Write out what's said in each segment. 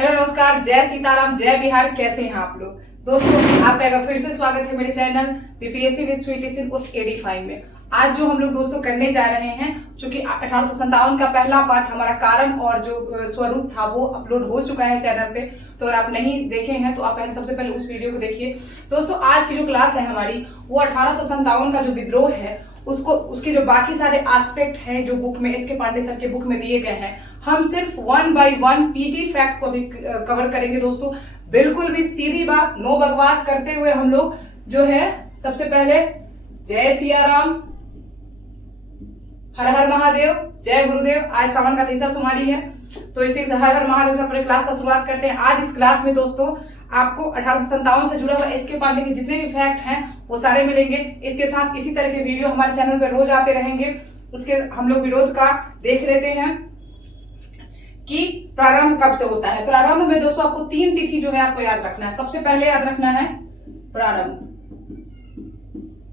Hello नमस्कार, जय सीताराम, जय बिहार। कैसे हैं आप लोग दोस्तों? आपका एक बार फिर से स्वागत है मेरे चैनल बीपीएससी विद स्वीटी सिंह उर्फ एडी5 में। आज जो हम लोग दोस्तों करने जा रहे हैं, चूंकि 1857 का पहला पार्ट हमारा कारण और जो स्वरूप था वो अपलोड हो चुका है चैनल पे, तो अगर आप नहीं देखे हैं तो आप सबसे पहले उस वीडियो को देखिए। दोस्तों आज की जो क्लास है हमारी वो 1857 का जो विद्रोह है उसके जो बाकी सारे एस्पेक्ट हैं जो बुक में एस के पांडे सर के बुक में दिए गए हैं, हम सिर्फ 1 बाय 1 पीटी फैक्ट को भी कवर करेंगे दोस्तों। बिल्कुल भी सीधी बात, नो बकवास करते हुए हम लोग जो है सबसे पहले जय सिया राम, हर हर महादेव, जय गुरुदेव। आज सावन का तीसरा सोमवारी है, तो इसी हर हर महादेव से अपने क्लास का शुरुआत करते हैं। आज इस क्लास में दोस्तों आपको 1857 से जुड़ा हुआ एस के पांडे के जितने भी फैक्ट हैं वो सारे मिलेंगे। इसके साथ इसी तरह के वीडियो हमारे चैनल पर रोज आते रहेंगे। उसके हम लोग विरोध का देख लेते हैं कि प्रारंभ कब से होता है। प्रारंभ में दोस्तों आपको 3 तिथि जो है आपको याद रखना है। सबसे पहले याद रखना है प्रारंभ।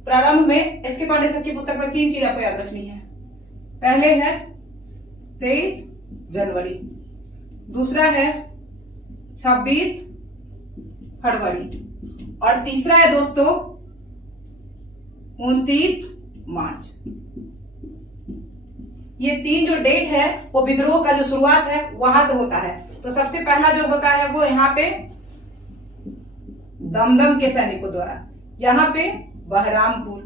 प्रारंभ में एस के पांडे सर की पुस्तक में 3 चीज आपको याद रखनी है। पहले है 23 जनवरी, दूसरा है 26 फरवरी और तीसरा है दोस्तों 29 मार्च। ये 3 जो डेट है वो विद्रोह का जो शुरुआत है वहां से होता है। तो सबसे पहला जो होता है वो यहाँ पे दमदम के सैनिकों द्वारा, यहाँ पे बहरामपुर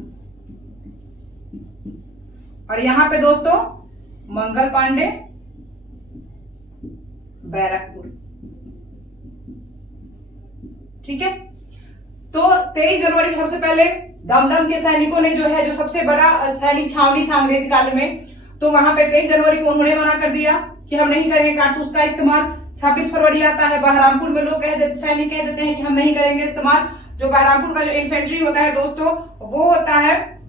और यहाँ पे दोस्तों मंगल पांडे बैरकपुर। ठीक है, तो 23 जनवरी को सबसे पहले दमदम के सैनिकों ने जो है, जो सबसे बड़ा सैनिक छावनी था अंग्रेज काल में, तो वहां पे 23 जनवरी को उन्होंने मना कर दिया कि हम नहीं करेंगे कारतूस का इस्तेमाल। 26 फरवरी आता है, बहरामपुर में लोग सैनिक कह देते हैं कि हम नहीं करेंगे इस्तेमाल। जो बहरामपुर का जो इन्फेंट्री होता है दोस्तों वो होता है,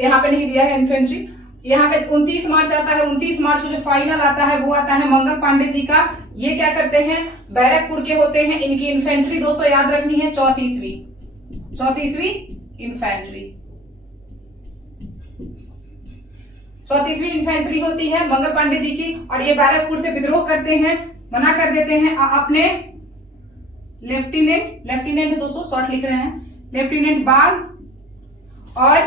यहाँ पे नहीं दिया है इन्फेंट्री। यहाँ पे 29 मार्च आता है। 29 मार्च को जो फाइनल आता है वो आता है मंगल पांडे जी का। ये क्या करते हैं, बैरकपुर के होते हैं। इनकी इन्फेंट्री दोस्तों याद रखनी है 34वीं इन्फेंट्री। 34वीं इन्फेंट्री होती है मंगल पांडे जी की, और ये बैरकपुर से विद्रोह करते हैं, मना कर देते हैं अपने लेफ्टिनेंट है दोस्तों, शॉर्ट लिख रहे हैं, लेफ्टिनेंट बाग और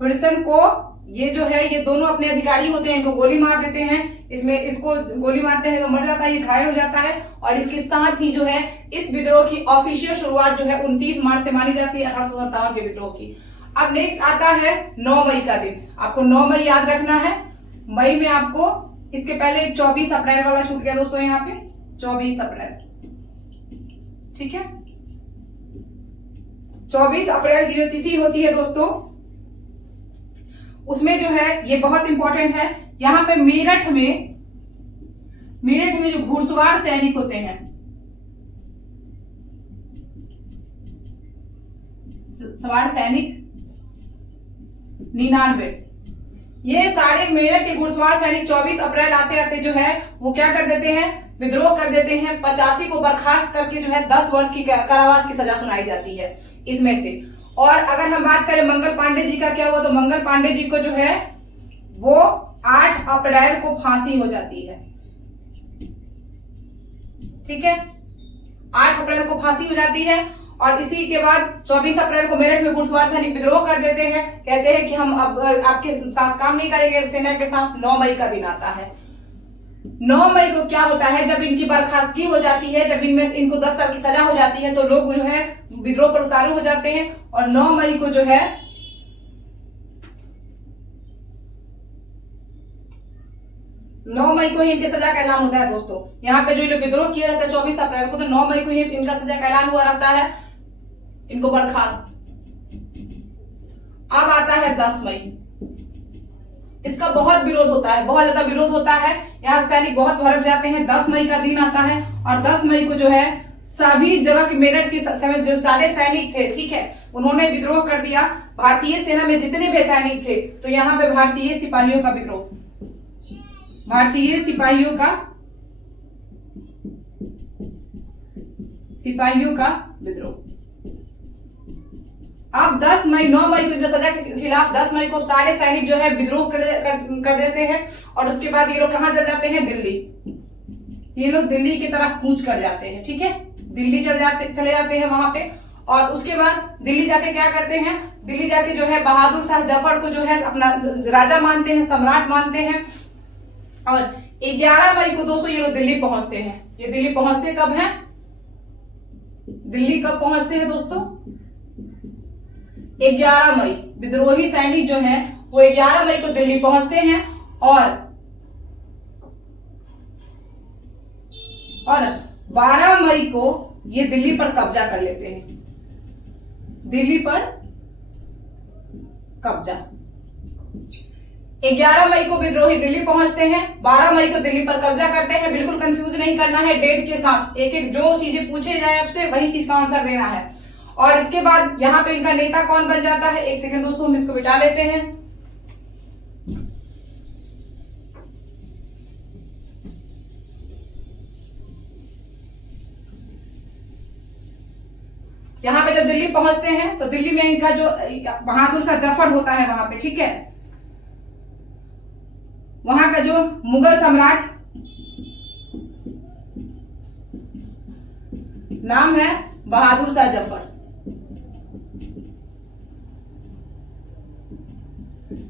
हुडसन को। ये जो है ये दोनों अपने अधिकारी होते हैं, इनको गोली मार देते हैं। इसको गोली मारते हैं तो मर जाता है, ये घायल हो जाता है। और इसके साथ ही जो है इस विद्रोह की ऑफिशियल शुरुआत जो है 29 मार्च से मानी जाती है 1857 के विद्रोह की। अब नेक्स्ट आता है 9 मई का दिन। आपको 9 मई याद रखना है। मई में आपको, इसके पहले 24 अप्रैल वाला छूट गया दोस्तों, यहाँ पे 24 अप्रैल। ठीक है, 24 अप्रैल की जो तिथि होती है दोस्तों उसमें जो है ये बहुत इंपॉर्टेंट है। यहां पे मेरठ में जो घुड़सवार सैनिक होते हैं, सवार सैनिक 99, ये सारे मेरठ के घुड़सवार सैनिक 24 अप्रैल आते आते जो है वो क्या कर देते हैं, विद्रोह कर देते हैं। 85 को बर्खास्त करके जो है 10 वर्ष की कारावास की सजा सुनाई जाती है इसमें से। और अगर हम बात करें मंगल पांडे जी का क्या हुआ, तो मंगल पांडे जी को जो है वो 8 अप्रैल को फांसी हो जाती है। ठीक है, 8 अप्रैल को फांसी हो जाती है। और इसी के बाद 24 अप्रैल को मेरठ में घुड़सवार सैनिक विद्रोह कर देते हैं, कहते हैं कि हम अब आपके साथ काम नहीं करेंगे सेना के साथ। 9 मई का दिन आता है। 9 मई को क्या होता है, जब इनकी बर्खास्तगी हो जाती है, जब इनमें इनको 10 साल की सजा हो जाती है, तो लोग जो है विद्रोह पर उतारू हो जाते हैं। और 9 मई को जो है 9 मई को ही इनके सजा का ऐलान होता है दोस्तों। यहाँ पे जो ये विद्रोह किया रहता है 24 अप्रैल को, तो 9 मई को ही इनका सजा का ऐलान हुआ रहता है, इनको बर्खास्त। अब आता है 10 मई। इसका बहुत विरोध होता है, बहुत ज्यादा विरोध होता है। यहाँ सैनिक बहुत भड़क जाते हैं। 10 मई का दिन आता है और 10 मई को जो है सभी जगह के मेरठ के जो सारे सैनिक थे, ठीक है, उन्होंने विद्रोह कर दिया। भारतीय सेना में जितने भी सैनिक थे, तो यहाँ पे भारतीय सिपाहियों का विद्रोह, भारतीय सिपाहियों का विद्रोह। अब 10 मई 9 मई को इंग्रज सजा के खिलाफ 10 मई को सारे सैनिक जो है विद्रोह कर देते हैं और उसके बाद ये लोग कहां चल जाते हैं? दिल्ली। ये लोग दिल्ली की तरफ कूच कर जाते हैं, ठीक है, दिल्ली चले जाते हैं वहां पे। और उसके बाद दिल्ली जाके क्या करते हैं? दिल्ली जाके जो है बहादुर शाह जफर को जो है अपना राजा मानते हैं, सम्राट मानते हैं। और 11 मई को दोस्तों ये लोग दिल्ली पहुंचते हैं। ये दिल्ली पहुंचते कब हैं? दिल्ली कब पहुंचते हैं दोस्तों? 11 मई। विद्रोही सैनिक जो हैं वो 11 मई को दिल्ली पहुंचते हैं और 12 मई को ये दिल्ली पर कब्जा कर लेते हैं। दिल्ली पर कब्जा। 11 मई को विद्रोही दिल्ली पहुंचते हैं, 12 मई को दिल्ली पर कब्जा करते हैं। बिल्कुल कंफ्यूज नहीं करना है डेट के साथ, एक एक जो चीजें पूछे जाए आपसे वही चीज का आंसर देना है। और इसके बाद यहां पे इनका नेता कौन बन जाता है? एक सेकंड दोस्तों, हम इसको बिठा लेते हैं। यहां पे जब दिल्ली पहुंचते हैं तो दिल्ली में इनका जो बहादुर शाह जफर होता है वहां पे, ठीक है, वहां का जो मुगल सम्राट नाम है बहादुर शाह जफर,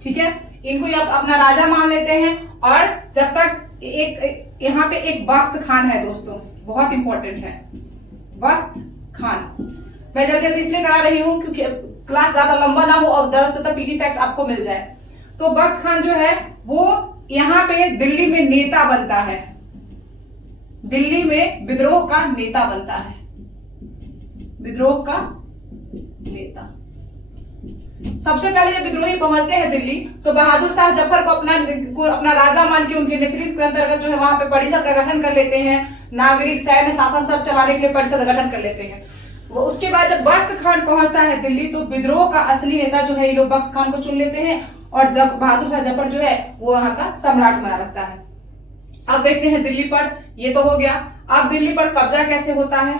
ठीक है, इनको ये अपना राजा मान लेते हैं। और जब तक एक यहां पे एक बख्त खान है दोस्तों, बहुत इंपॉर्टेंट है बख्त खान। मैं जल्दी जल्दी इसलिए करा रही हूं क्योंकि क्लास ज्यादा लंबा ना हो और 10 से पीटी फैक्ट आपको मिल जाए। तो बख्त खान जो है वो यहां पे दिल्ली में नेता बनता है, दिल्ली में विद्रोह का नेता बनता है, विद्रोह का नेता। सबसे पहले जब विद्रोही पहुंचते हैं दिल्ली तो बहादुर शाह जफर को अपना राजा मान के उनके नेतृत्व के अंतर्गत जो है वहां पे परिषद का गठन कर लेते हैं। नागरिक सैन्य शासन सब चलाने के लिए परिषद का गठन कर लेते हैं। वो उसके बाद जब बख्त खान पहुंचता है दिल्ली तो विद्रोह का असली नेता जो है ये लोग बख्त खान को चुन लेते हैं और जब बहादुर शाह जफर जो है वो वहां का सम्राट बना रहता है। अब देखते हैं दिल्ली पर, ये तो हो गया। अब दिल्ली पर कब्जा कैसे होता है?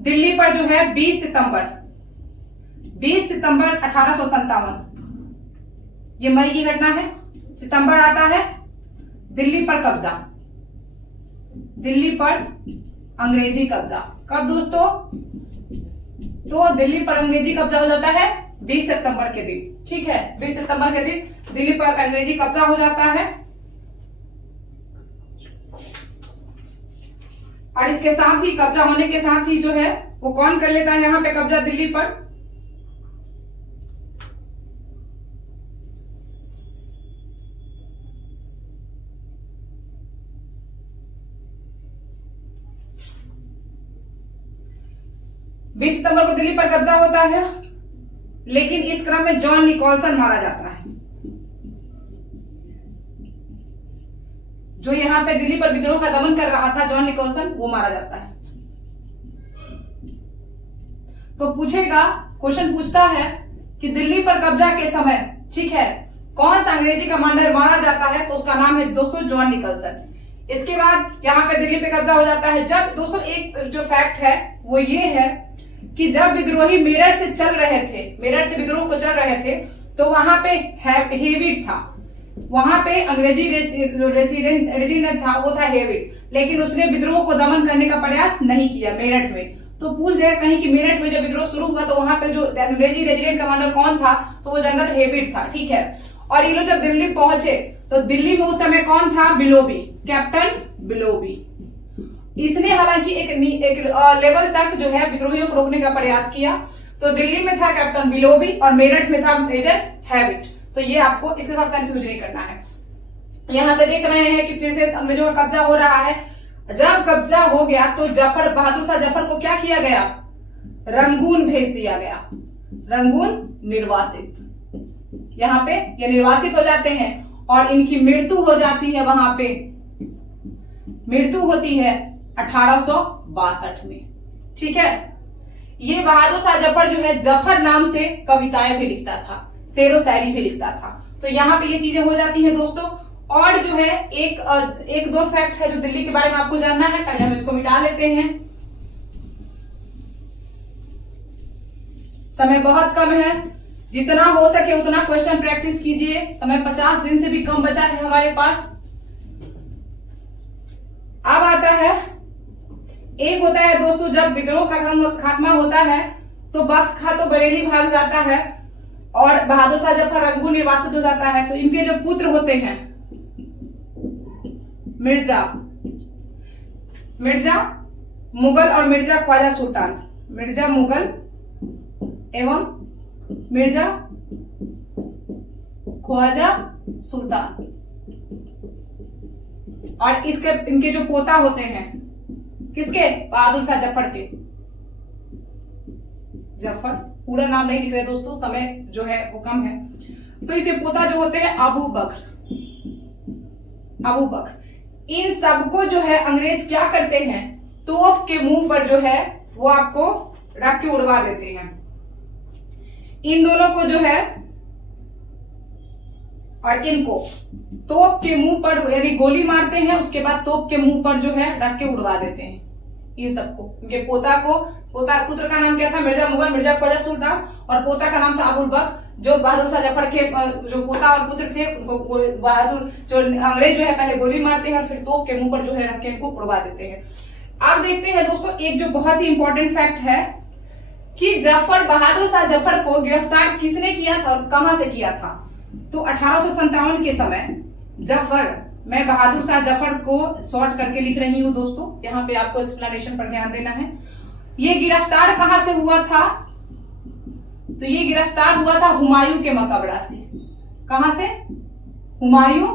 दिल्ली पर जो है 20 सितंबर 1857, ये मई की घटना है, सितंबर आता है, दिल्ली पर कब्जा, दिल्ली पर अंग्रेजी कब्जा। कब दोस्तों? तो दिल्ली पर अंग्रेजी कब्जा हो जाता है 20 सितंबर के दिन, ठीक है, 20 सितंबर के दिन दिल्ली पर अंग्रेजी कब्जा हो जाता है। और इसके साथ ही कब्जा होने के साथ ही जो है वो कौन कर लेता है यहां पे कब्जा दिल्ली पर? बीस सितंबर को दिल्ली पर कब्जा होता है, लेकिन इस क्रम में जॉन निकोलसन मारा जाता है। जो यहां पे दिल्ली पर विद्रोह का दमन कर रहा था जॉन निकोलसन, वो मारा जाता है। तो पूछेगा, क्वेश्चन पूछता है कि दिल्ली पर कब्जा के समय, ठीक है, कौन सा अंग्रेजी कमांडर मारा जाता है? तो उसका नाम है दोस्तों जॉन निकोलसन। इसके बाद यहां पे दिल्ली पे कब्जा हो जाता है जब दोस्तों एक जो फैक्ट है वो ये है कि जब विद्रोही मेरठ से चल रहे थे, मेरठ से विद्रोह को चल रहे थे, तो वहां पे हेविट था, वहां पे अंग्रेजी रेजिडेंट था, वो था हेविट, लेकिन उसने विद्रोह को दमन करने का प्रयास नहीं किया मेरठ में। तो पूछ देगा कहीं कि मेरठ में जब विद्रोह शुरू हुआ तो वहां पे जो अंग्रेजी रेजिडेंट कमांडर कौन था? तो वो जनरल हेविट था, ठीक है। और ये लोग जब दिल्ली पहुंचे तो दिल्ली में उस समय कौन था? बिलोबी, कैप्टन बिलोबी। इसने हालांकि एक लेवल तक जो है विद्रोहियों को रोकने का प्रयास किया। तो दिल्ली में था कैप्टन बिलोबी और मेरठ में था मेजर हेविट। तो ये आपको इसके साथ कंफ्यूज नहीं करना है। यहाँ पे देख रहे हैं कि फिर से अंग्रेजों का कब्जा हो रहा है। जब कब्जा हो गया तो जफर, बहादुर शाह जफर को क्या किया गया? रंगून भेज दिया गया, रंगून निर्वासित। यहाँ पे ये निर्वासित हो जाते हैं और इनकी मृत्यु हो जाती है, वहां पे मृत्यु होती है 1862 में, ठीक है। ये बहादुर शाह जफर जो है जफर नाम से कविताएं भी लिखता था, शेरो शायरी भी लिखता था। तो यहाँ पे ये चीजें हो जाती हैं दोस्तों। और जो है एक दो फैक्ट है जो दिल्ली के बारे में आपको जानना है, पहले हम इसको मिटा लेते हैं। समय बहुत कम है, जितना हो सके उतना क्वेश्चन प्रैक्टिस कीजिए। समय 50 दिन से भी कम बचा है हमारे पास। अब आता है, एक होता है दोस्तों जब विद्रोह का खात्मा होता है तो बख्त खां तो बरेली भाग जाता है और बहादुर शाह जफर रंगून निर्वासित हो जाता है। तो इनके जो पुत्र होते हैं मिर्जा मुगल और मिर्जा ख्वाजा सुल्तान, मिर्जा मुगल एवं मिर्जा ख्वाजा सुल्तान, और इनके जो पोता होते हैं किसके, बहादुर शाह जफर के। जफर पूरा नाम नहीं लिख रहे दोस्तों, समय जो है वो कम है। तो इनके पोता जो होते हैं अबू बकर। इन सबको जो है अंग्रेज क्या करते हैं, तोप के मुंह पर जो है वो आपको रख के उड़वा देते हैं। इन दोनों को जो है और इनको तोप के मुंह पर यानी गोली मारते हैं, उसके बाद तोप के मुंह पर जो है रख के उड़वा देते हैं इन सबको। इनके पुत्र का नाम क्या था, मिर्जा मुगल मिर्जा ख्वाजा सुल्तान, और पोता का नाम था अबुल बकर। जो बहादुर शाह जफर के जो पोता और पुत्र थे उनको बहादुर जो अंग्रेज जो है पहले गोली मारते हैं और फिर तोप के मुंह पर जो है रख के इनको उड़वा देते हैं। आप देखते हैं दोस्तों एक जो बहुत ही इंपॉर्टेंट फैक्ट है कि बहादुर शाह जफर को गिरफ्तार किसने किया था और कहां से किया था। तो 1857 के समय मैं बहादुर शाह जफर को शॉर्ट करके लिख रही हूं दोस्तों, यहाँ पे आपको एक्सप्लेनेशन पर ध्यान देना है। ये गिरफ्तार कहां से हुआ था, तो ये गिरफ्तार हुआ था हुमायूं के मकबरा से। कहां से, हुमायूं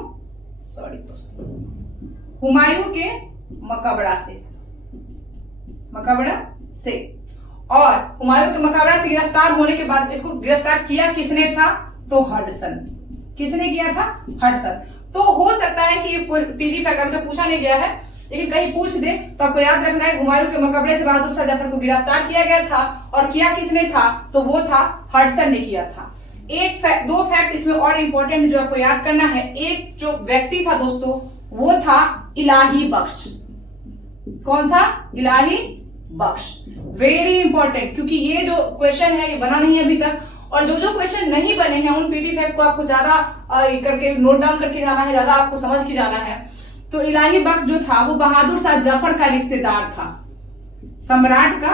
के मकबरा से। और हुमायूं के मकबरा से गिरफ्तार होने के बाद इसको गिरफ्तार किया किसने था, तो हडसन। किसने किया था, हडसन। तो हो सकता है कि पीडी फैक्ट अभी तो पूछा नहीं गया है, लेकिन कहीं पूछ दे तो आपको याद रखना है हुमायूं के मकबरे से बहादुर शाह जफर को गिरफ्तार किया गया था, और किया किसने था, तो वो था हडसन ने किया था। दो फैक्ट इसमें और इंपॉर्टेंट जो आपको याद करना है। एक जो व्यक्ति था दोस्तों वो था इलाही बख्श। कौन था, इलाही बख्श। वेरी इंपॉर्टेंट, क्योंकि ये जो क्वेश्चन है ये बना नहीं है अभी तक, और जो क्वेश्चन नहीं बने हैं उन पीडी फैक्ट को आपको ज्यादा करके नोट डाउन करके जाना है, ज्यादा आपको समझ के जाना है। तो इलाही बख्श जो था वो बहादुर शाह जफर का रिश्तेदार था, सम्राट का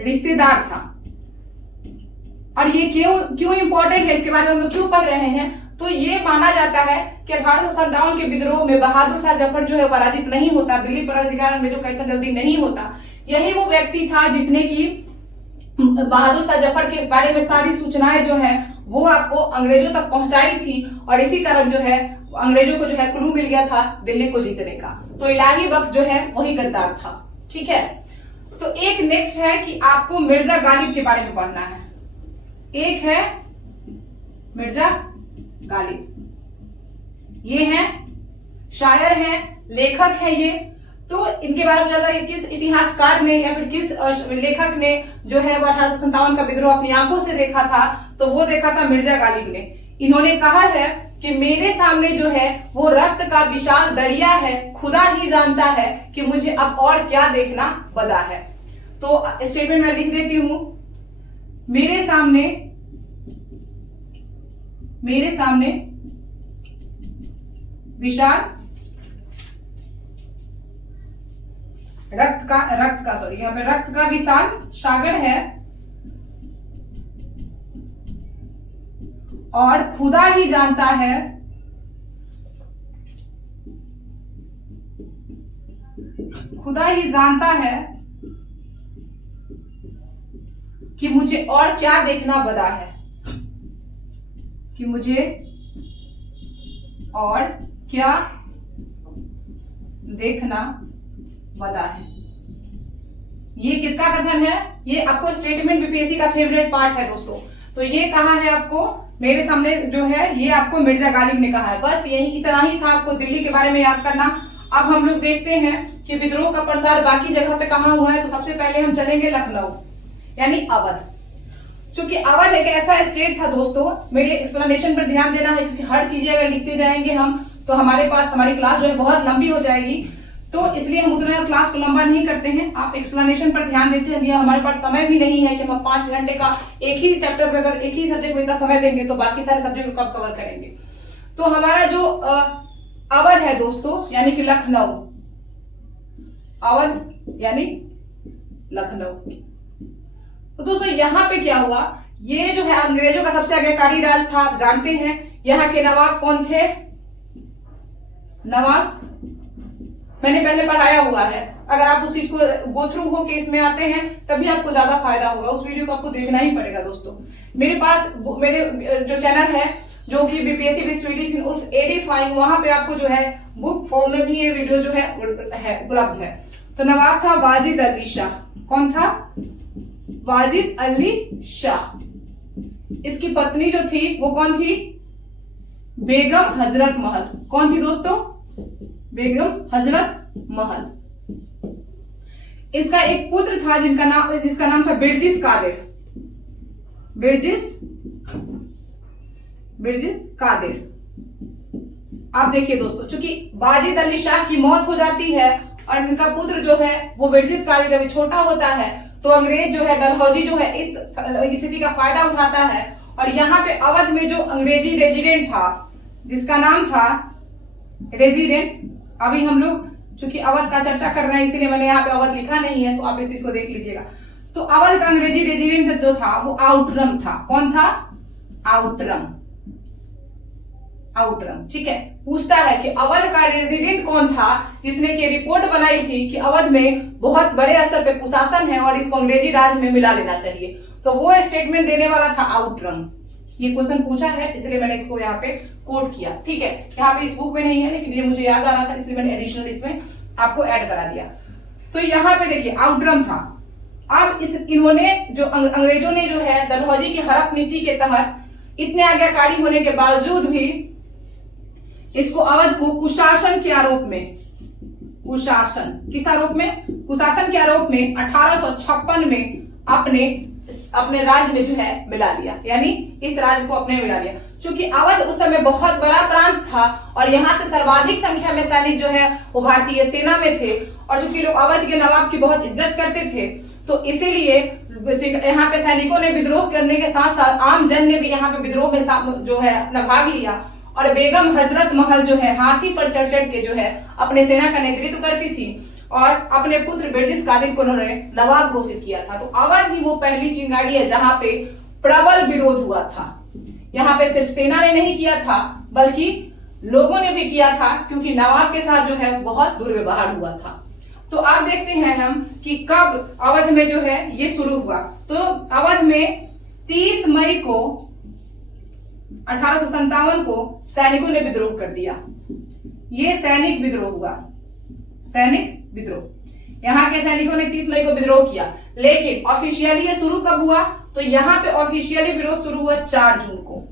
रिश्तेदार था। और ये क्यों इंपॉर्टेंट है, इसके बारे में हम लोग क्यों पढ़ रहे हैं, तो ये माना जाता है कि 1857 के विद्रोह में बहादुर शाह जफर जो है पराजित नहीं होता, दिल्ली पर अधिकार में जो कहकर जल्दी नहीं होता। यही वो व्यक्ति था जिसने की बहादुर शाह जफर के बारे में सारी सूचनाएं जो है वो आपको अंग्रेजों तक पहुंचाई थी, और इसी कारण जो है अंग्रेजों को जो है क्लू मिल गया था दिल्ली को जीतने का। तो इलाही बख्श जो है वही गद्दार था। ठीक है, तो एक नेक्स्ट है कि आपको मिर्जा गालिब के बारे में पढ़ना है। एक है मिर्जा गालिब, ये हैं शायर हैं, लेखक हैं ये। तो इनके बारे में ज्यादा किस इतिहासकार ने या फिर किस लेखक ने जो है वो 1857 का विद्रोह अपनी आंखों से देखा था, तो वो देखा था मिर्जा गालिब ने। इन्होंने कहा है कि मेरे सामने जो है वो रक्त का विशाल दरिया है, खुदा ही जानता है कि मुझे अब और क्या देखना बदा है। तो स्टेटमेंट में लिख देती हूं, मेरे सामने विशाल रक्त का विशाल सागर है और खुदा ही जानता है कि मुझे और क्या देखना बदा है, कि मुझे और क्या देखना बदा है। ये किसका कथन है, ये आपको स्टेटमेंट बीपीएससी का फेवरेट पार्ट है दोस्तों। तो ये कहा है आपको, मेरे सामने जो है ये आपको मिर्जा गालिब ने कहा है। बस यही इतना ही था आपको दिल्ली के बारे में याद करना। अब हम लोग देखते हैं कि विद्रोह का प्रसार बाकी जगह पे कहां हुआ है। तो सबसे पहले हम चलेंगे लखनऊ यानी अवध। चूंकि अवध एक ऐसा स्टेट था दोस्तों, मेरे एक्सप्लेनेशन पर ध्यान देना है, क्योंकि हर चीजें अगर लिखते जाएंगे हम तो हमारी क्लास जो है बहुत लंबी हो जाएगी। तो इसलिए हम उतना क्लास को लंबा नहीं करते हैं, आप एक्सप्लेनेशन पर ध्यान देते हैं। हमारे पास समय भी नहीं है कि हम 5 घंटे का एक ही चैप्टर में, अगर एक ही सब्जेक्ट में इतना समय देंगे तो बाकी सारे सब्जेक्ट को कब कवर करेंगे। तो हमारा जो अवध है दोस्तों, यानी कि लखनऊ, अवध यानी लखनऊ। तो दोस्तों यहाँ पे क्या हुआ, ये जो है अंग्रेजों का सबसे आज्ञाकारी राज था, आप जानते हैं। यहाँ के नवाब कौन थे? नवाब मैंने पहले पढ़ाया हुआ है, अगर आप उस चीज को गो थ्रू हो के इसमें आते हैं तभी आपको ज्यादा फायदा होगा। उस वीडियो को आपको देखना ही पड़ेगा दोस्तों। मेरे पास मेरे जो चैनल है जो कि बीपीएससी विद स्वीटी सिंह उर्फ एडी फाइन, वहां पे आपको जो है बुक फॉर्म में भी ये वीडियो जो है उपलब्ध है। तो नवाब था वाजिद अली शाह। कौन था? वाजिद अली शाह। इसकी पत्नी जो थी वो कौन थी? बेगम हजरत महल। कौन थी दोस्तों? बेगम हजरत महल। इसका एक पुत्र था जिसका नाम था बिरजिस कादिर। बिरजिस कादिर। आप देखिए दोस्तों, चूंकि वाजिद अली शाह की मौत हो जाती है और इनका पुत्र जो है वो बिरजिस कादिर अभी छोटा होता है, तो अंग्रेज जो है डलहौजी जो है इस स्थिति का फायदा उठाता है और यहाँ पे अवध में जो अंग्रेजी रेजिडेंट था जिसका नाम था रेजिडेंट, अभी हम लोग चूंकि अवध का चर्चा कर रहे हैं इसीलिए मैंने यहाँ पे अवध लिखा नहीं है, तो आप इसी को देख लीजिएगा। तो अवध का अंग्रेजी रेजिडेंट जो था वो आउटरम था। कौन था? आउटरम। ठीक है। पूछता है कि अवध का रेजिडेंट कौन था जिसने की रिपोर्ट बनाई थी कि अवध में बहुत बड़े स्तर पे कुशासन है और इसको अंग्रेजी राज में मिला लेना चाहिए। तो वो स्टेटमेंट देने वाला था आउटरम। ये क्वेश्चन पूछा है इसलिए मैंने इसको यहाँ पे कोट किया। ठीक है, यहाँ पे इस बुक में नहीं है लेकिन ये मुझे याद आ रहा था इसलिए मैंने एडिशनल इसमें आपको ऐड करा दिया। तो यहाँ पे देखिए आउटरम था। अब इन्होंने जो अंग्रेजों ने जो है डलहौजी की हड़प नीति के तहत इतने आज्ञाकारी होने के बावजूद भी इसको अवध को कुशासन के आरोप में, कुशासन किस आरोप में? कुशासन के आरोप में 1856 में अपने राज्य में जो है मिला लिया, यानी इस राज्य को अपने मिला लिया। क्योंकि अवध उस समय बहुत बड़ा प्रांत था और यहाँ से सर्वाधिक संख्या में सैनिक जो है वो भारतीय सेना में थे और चूंकि लोग अवध के नवाब की बहुत इज्जत करते थे तो इसीलिए यहाँ पे सैनिकों ने विद्रोह करने के साथ साथ आम जन ने भी यहाँ पे विद्रोह में जो है अपना भाग लिया और बेगम हजरत महल जो है हाथी पर चढ़ चढ़ के जो है अपने सेना का नेतृत्व करती थी और अपने पुत्र बिरजिस कादिर को उन्होंने नवाब घोषित किया था। तो अवध ही वो पहली चिंगारी है जहां पे प्रबल विरोध हुआ था। यहाँ पे सिर्फ सेना ने नहीं किया था बल्कि लोगों ने भी किया था क्योंकि नवाब के साथ जो है बहुत दुर्व्यवहार हुआ था। तो आप देखते हैं हम कि कब अवध में जो है ये शुरू हुआ। तो अवध में 30 मई को 1857 को सैनिकों ने विद्रोह कर दिया। ये सैनिक विद्रोह हुआ, सैनिक विद्रोह। यहाँ के सैनिकों ने 30 मई को विद्रोह किया, लेकिन ऑफिशियली ये शुरू कब हुआ? तो यहाँ पे ऑफिशियली विरोध शुरू हुआ 4 जून को।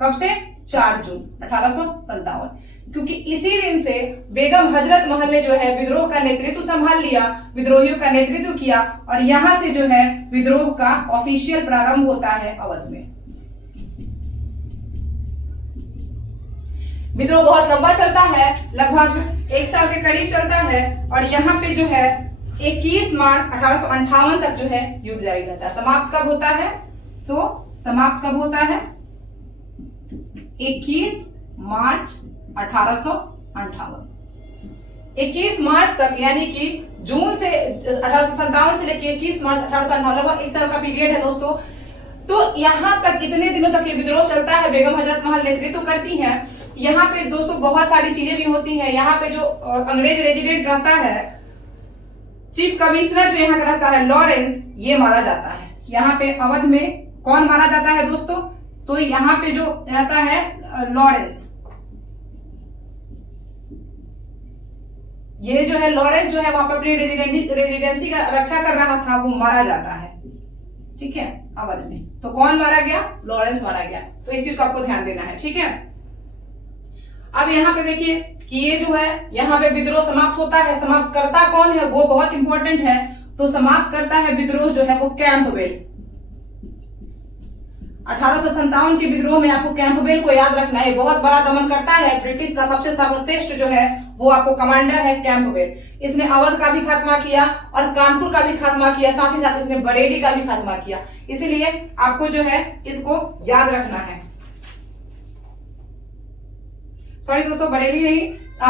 कब से? 4 जून 1857, क्योंकि इसी दिन से बेगम हजरत महल ने जो है विद्रोह का नेतृत्व संभाल लिया, विद्रोहियों का नेतृत्व किया और यहां से जो है विद्रोह का ऑफिशियल प्रारंभ होता है अवध में। विद्रोह बहुत लंबा चलता है, लगभग 1 साल के करीब चलता है और यहाँ पे जो है 21 मार्च 1858 तक जो है युद्ध जारी रहता है। समाप्त कब होता है? तो समाप्त कब होता है? 21 मार्च 1858। 21 मार्च तक यानी कि जून से 1857 से लेकर 21 मार्च 1858 लगभग 1 साल का पीरियड है दोस्तों। तो यहां तक इतने दिनों तक ये विद्रोह चलता है, बेगम हजरत महल नेतृत्व करती हैं। यहाँ पे दोस्तों बहुत सारी चीजें भी होती हैं। यहाँ पे जो अंग्रेज रेजिडेंट रहता है, चीफ कमिश्नर जो यहाँ का रहता है लॉरेंस, ये मारा जाता है। यहाँ पे अवध में कौन मारा जाता है दोस्तों? तो यहाँ पे जो रहता है लॉरेंस, ये जो है लॉरेंस जो है वहां पे अपनी रेजिडेंसी का रक्षा कर रहा था, वो मारा जाता है। ठीक है, अवध में। तो कौन मारा गया? लॉरेंस मारा गया। तो इस चीज को आपको ध्यान देना है। ठीक है, अब यहाँ पे देखिए कि ये जो है यहाँ पे विद्रोह समाप्त होता है। समाप्त करता कौन है वो बहुत इंपॉर्टेंट है। तो समाप्त करता है विद्रोह जो है वो कैंपबेल। 1857 के विद्रोह में आपको कैंपबेल को याद रखना है, बहुत बड़ा दमन करता है। ब्रिटिश का सबसे सर्वश्रेष्ठ जो है वो आपको कमांडर है कैंपबेल। इसने अवध का भी खात्मा किया और कानपुर का भी खात्मा किया, साथ ही साथ इसने बरेली का भी खात्मा किया। इसीलिए आपको जो है इसको याद रखना है। सॉरी दोस्तों, बरेली नहीं,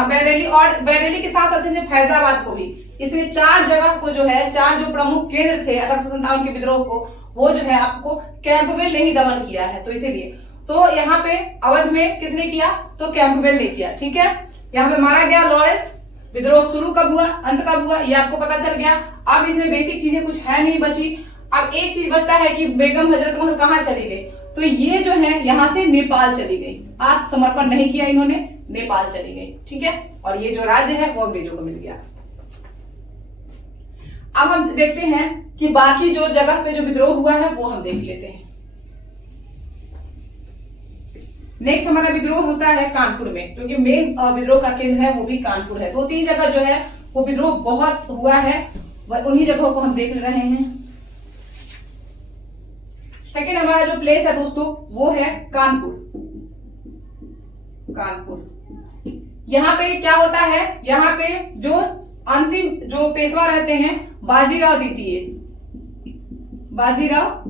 बरेली, और बरेली के साथ साथ इसने फैजाबाद को भी, इसने 4 जगह को जो है, 4 जो प्रमुख केंद्र थे 1857 के विद्रोह को, वो जो है आपको कैंपबेल ने ही दमन किया है। तो इसीलिए तो यहाँ पे अवध में किसने किया, तो कैंपबेल ने किया। ठीक है, यहाँ पे मारा गया लॉरेंस। विद्रोह शुरू कब हुआ, अंत कब हुआ, ये आपको पता चल गया। अब इसमें बेसिक चीजें कुछ है नहीं बची। अब एक चीज बचता है कि बेगम हजरत महल कहाँ चली गई, तो ये जो है यहाँ से नेपाल चली गई। आत्मसमर्पण नहीं किया इन्होंने, नेपाल चली गई। ठीक है, और ये जो राज्य है वो अंग्रेजों को मिल गया। अब हम देखते हैं कि बाकी जो जगह पे जो विद्रोह हुआ है वो हम देख लेते हैं। नेक्स्ट हमारा विद्रोह होता है कानपुर में, क्योंकि मेन विद्रोह का केंद्र है वो भी कानपुर है। 2-3 जगह जो है वो विद्रोह बहुत हुआ है, उन्हीं जगहों को हम देख रहे हैं। सेकेंड हमारा जो प्लेस है दोस्तों वो है कानपुर। कानपुर, यहाँ पे क्या होता है, यहाँ पे जो अंतिम जो पेशवा रहते हैं बाजीराव द्वितीय, बाजीराव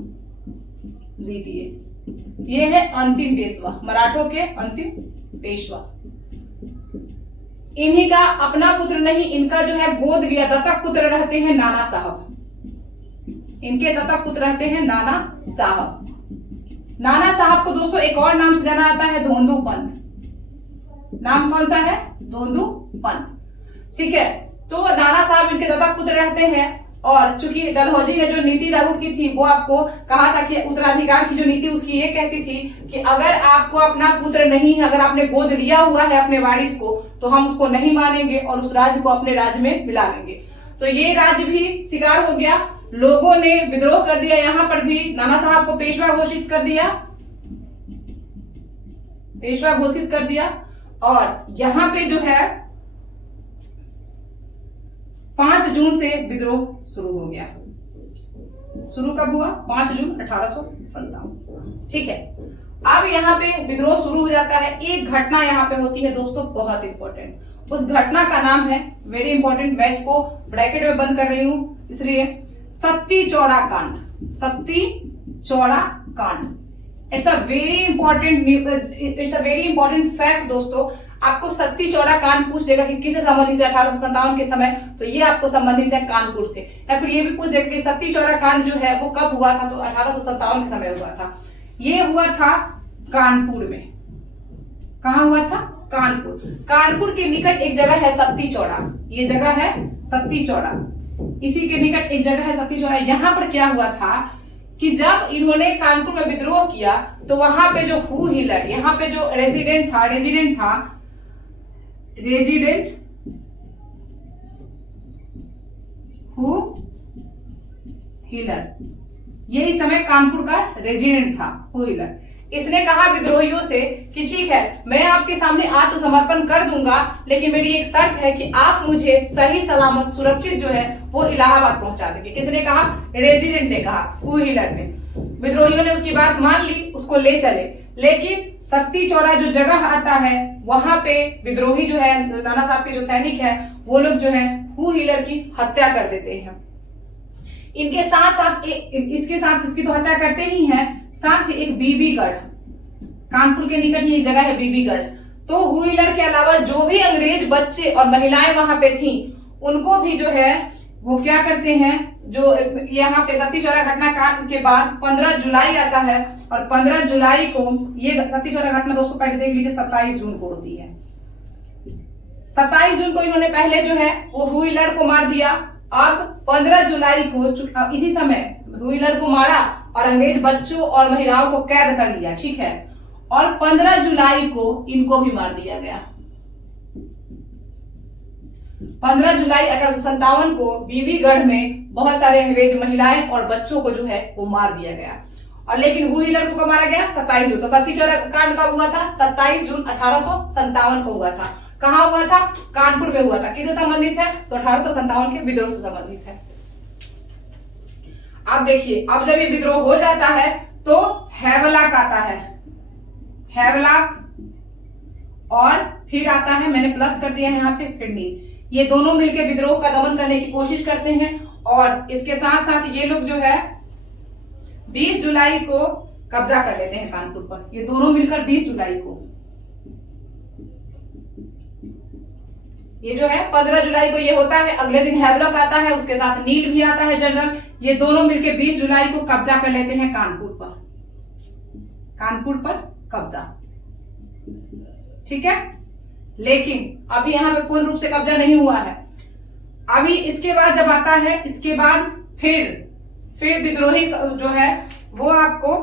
द्वितीय, ये है अंतिम पेशवा, मराठों के अंतिम पेशवा। इन्हीं का अपना पुत्र नहीं, इनका जो है गोद लिया दत्तक पुत्र रहते हैं नाना साहब। इनके दत्तक पुत्र रहते हैं नाना साहब। नाना साहब को दोस्तों एक और नाम से जाना जाता है, धोंदू पंत। नाम कौन सा है, धोंदू पंत। ठीक है, तो नाना साहब इनके दत्तक पुत्र रहते हैं। और चूंकि डलहौजी ने जो नीति लागू की थी वो आपको कहा था कि उत्तराधिकार की जो नीति उसकी ये कहती थी कि अगर आपको अपना पुत्र नहीं है, अगर आपने गोद लिया हुआ है अपने वारिस को, तो हम उसको नहीं मानेंगे और उस राज्य को अपने राज्य में मिला लेंगे। तो ये राज्य भी शिकार हो गया, लोगों ने विद्रोह कर दिया। यहां पर भी नाना साहब को पेशवा घोषित कर दिया, पेशवा घोषित कर दिया। और यहां पे जो है 5 जून से विद्रोह शुरू हो गया। शुरू कब हुआ, 5 जून 1857। ठीक है, अब यहाँ पे विद्रोह शुरू हो जाता है। एक घटना यहाँ पे होती है दोस्तों बहुत इंपॉर्टेंट, उस घटना का नाम है, वेरी इंपॉर्टेंट, मैं इसको ब्रैकेट में बंद कर रही हूं इसलिए, सत्ती चौड़ा कांड। सत्ती चौड़ा कांड, it's a very important, it's a very important fact दोस्तों। आपको सत्ती चौड़ा कांड पूछ देगा कि किससे संबंधित है 1857 के समय, तो ये आपको संबंधित है कानपुर से। या फिर ये भी पूछ देगा कि सत्ती चौड़ा कांड जो है वो कब हुआ था, तो 1857 के समय हुआ था। ये हुआ था कानपुर में। कहां हुआ था, कानपुर। कानपुर के निकट एक जगह है सत्ती चौड़ा, ये जगह है सत्ती चौड़ा, इसी के निकट एक जगह है सत्ती चौड़ा। यहां पर क्या हुआ था कि जब इन्होंने कानपुर में विद्रोह किया तो वहां पे जो हू हिलर, यहाँ पे जो रेजिडेंट था हू हिलर, ये इस समय कानपुर का रेजिडेंट था हू हिलर। इसने कहा विद्रोहियों से कि ठीक है, मैं आपके सामने आत्मसमर्पण कर दूंगा, लेकिन मेरी एक शर्त है कि आप मुझे सही सलामत सुरक्षित जो है वो इलाहाबाद पहुंचा देंगे। किसने कहा, रेजिडेंट ने कहा, हू हिलर ने। विद्रोहियों ने उसकी बात मान ली, उसको ले चले। लेकिन सत्ती चौड़ा जो जगह आता है वहां पे विद्रोही जो है, नाना साहब के जो सैनिक है, वो लोग जो है हू हिलर की हत्या कर देते हैं। इनके साथ साथ इसके साथ इसकी तो हत्या करते ही हैं, साथ ही एक बीबीगढ़, कानपुर के निकट ही एक जगह है बीबीगढ़। तो हू हिलर के अलावा जो भी अंग्रेज बच्चे और महिलाएं वहां पे थी, उनको भी जो है वो क्या करते हैं, जो यहाँ पे सत्ती चौड़ा घटना कांड के बाद 15 जुलाई आता है, और 15 जुलाई को ये सत्ती चौड़ा घटना दोस्तों पहले देख लीजिए 27 जून को होती है। 27 जून को इन्होंने पहले जो है वो हू हिलर को मार दिया। अब 15 जुलाई को इसी समय हू हिलर को मारा और अंग्रेज बच्चों और महिलाओं को कैद कर लिया। ठीक है, और 15 जुलाई को इनको भी मार दिया गया। 15 जुलाई 1857 को बीबीगढ़ में बहुत सारे अंग्रेज महिलाएं और बच्चों को जो है वो मार दिया गया। और लेकिन हू हिलर को मारा गया 27 जून। तो सत्ती चौड़ा कांड कब हुआ था, 27 जून 1857 को हुआ था। कहां हुआ था, कानपुर में हुआ था। किससे संबंधित है, तो 1857 के विद्रोह से संबंधित है। अब देखिए, अब जब ये विद्रोह हो जाता है तो हैवलाक आता है, हैवलाक, और फिर आता है, मैंने प्लस कर दिया है यहाँ पे, फिरनी। ये दोनों मिलकर विद्रोह का दमन करने की कोशिश करते हैं और इसके साथ साथ ये लोग जो है 20 जुलाई को कब्जा कर लेते हैं कानपुर पर। ये दोनों मिलकर 20 जुलाई को, ये जो है 15 जुलाई को ये होता है। अगले दिन हैवलॉक आता है, उसके साथ नील भी आता है जनरल। ये दोनों मिलकर 20 जुलाई को कब्जा कर लेते हैं कानपुर पर, कानपुर पर कब्जा। ठीक है, लेकिन अभी यहां पे पूर्ण रूप से कब्जा नहीं हुआ है। अभी इसके बाद जब आता है, इसके बाद फिर विद्रोही जो है वो आपको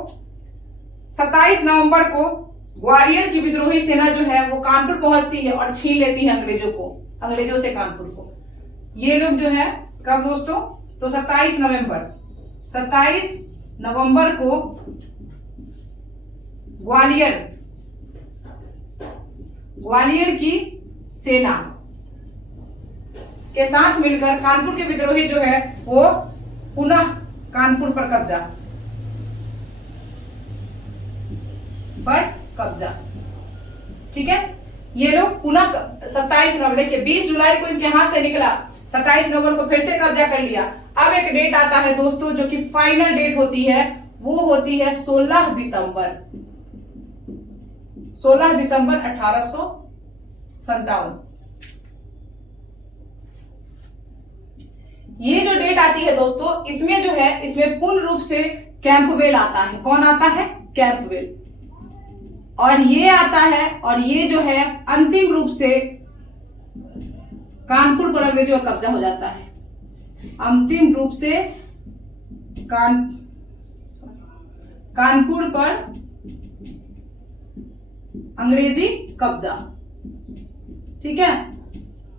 27 नवंबर को ग्वालियर की विद्रोही सेना जो है वो कानपुर पहुंचती है और छीन लेती है अंग्रेजों से कानपुर को। ये लोग जो है कब दोस्तों, तो 27 नवंबर को ग्वालियर की सेना के साथ मिलकर कानपुर के विद्रोही जो है वो पुनः कानपुर पर कब्जा। ठीक है, ये लोग पुनः 27 नवंबर, देखिए 20 जुलाई को इनके हाथ से निकला, 27 नवंबर को फिर से कब्जा कर लिया। अब एक डेट आता है दोस्तों जो कि फाइनल डेट होती है, वो होती है 16 दिसंबर 1857। ये जो डेट आती है दोस्तों, इसमें जो है, इसमें पूर्ण रूप से कैंपबेल आता है। कौन आता है? कैंपबेल। और ये आता है, और ये जो है अंतिम रूप से कानपुर पर अंग्रेजों का कब्जा हो जाता है। अंतिम रूप से कानपुर पर अंग्रेजी कब्जा। ठीक है,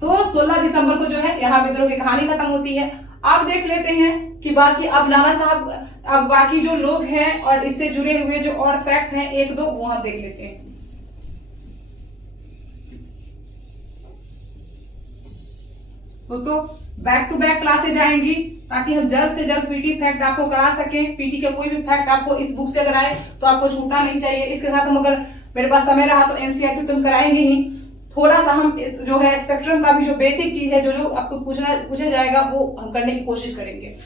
तो 16 दिसंबर को जो है यहाँ विद्रोह की कहानी खत्म होती है। अब देख लेते हैं कि बाकी, अब नाना साहब, अब बाकी जो लोग हैं और इससे जुड़े हुए जो और फैक्ट हैं एक दो, वो हम देख लेते हैं। दोस्तों बैक टू बैक क्लासेज आएंगी ताकि हम जल्द से जल्द पीटी फैक्ट आपको करा सकें। पीटी का कोई भी फैक्ट आपको इस बुक से अगर आए तो आपको छूटना नहीं चाहिए। इसके साथ हम, अगर मेरे पास समय रहा तो एनसीईआरटी तो हम कराएंगे ही। थोड़ा सा हम जो है स्पेक्ट्रम का भी जो बेसिक चीज है, जो आपको पूछा जाएगा, वो हम करने की कोशिश करेंगे।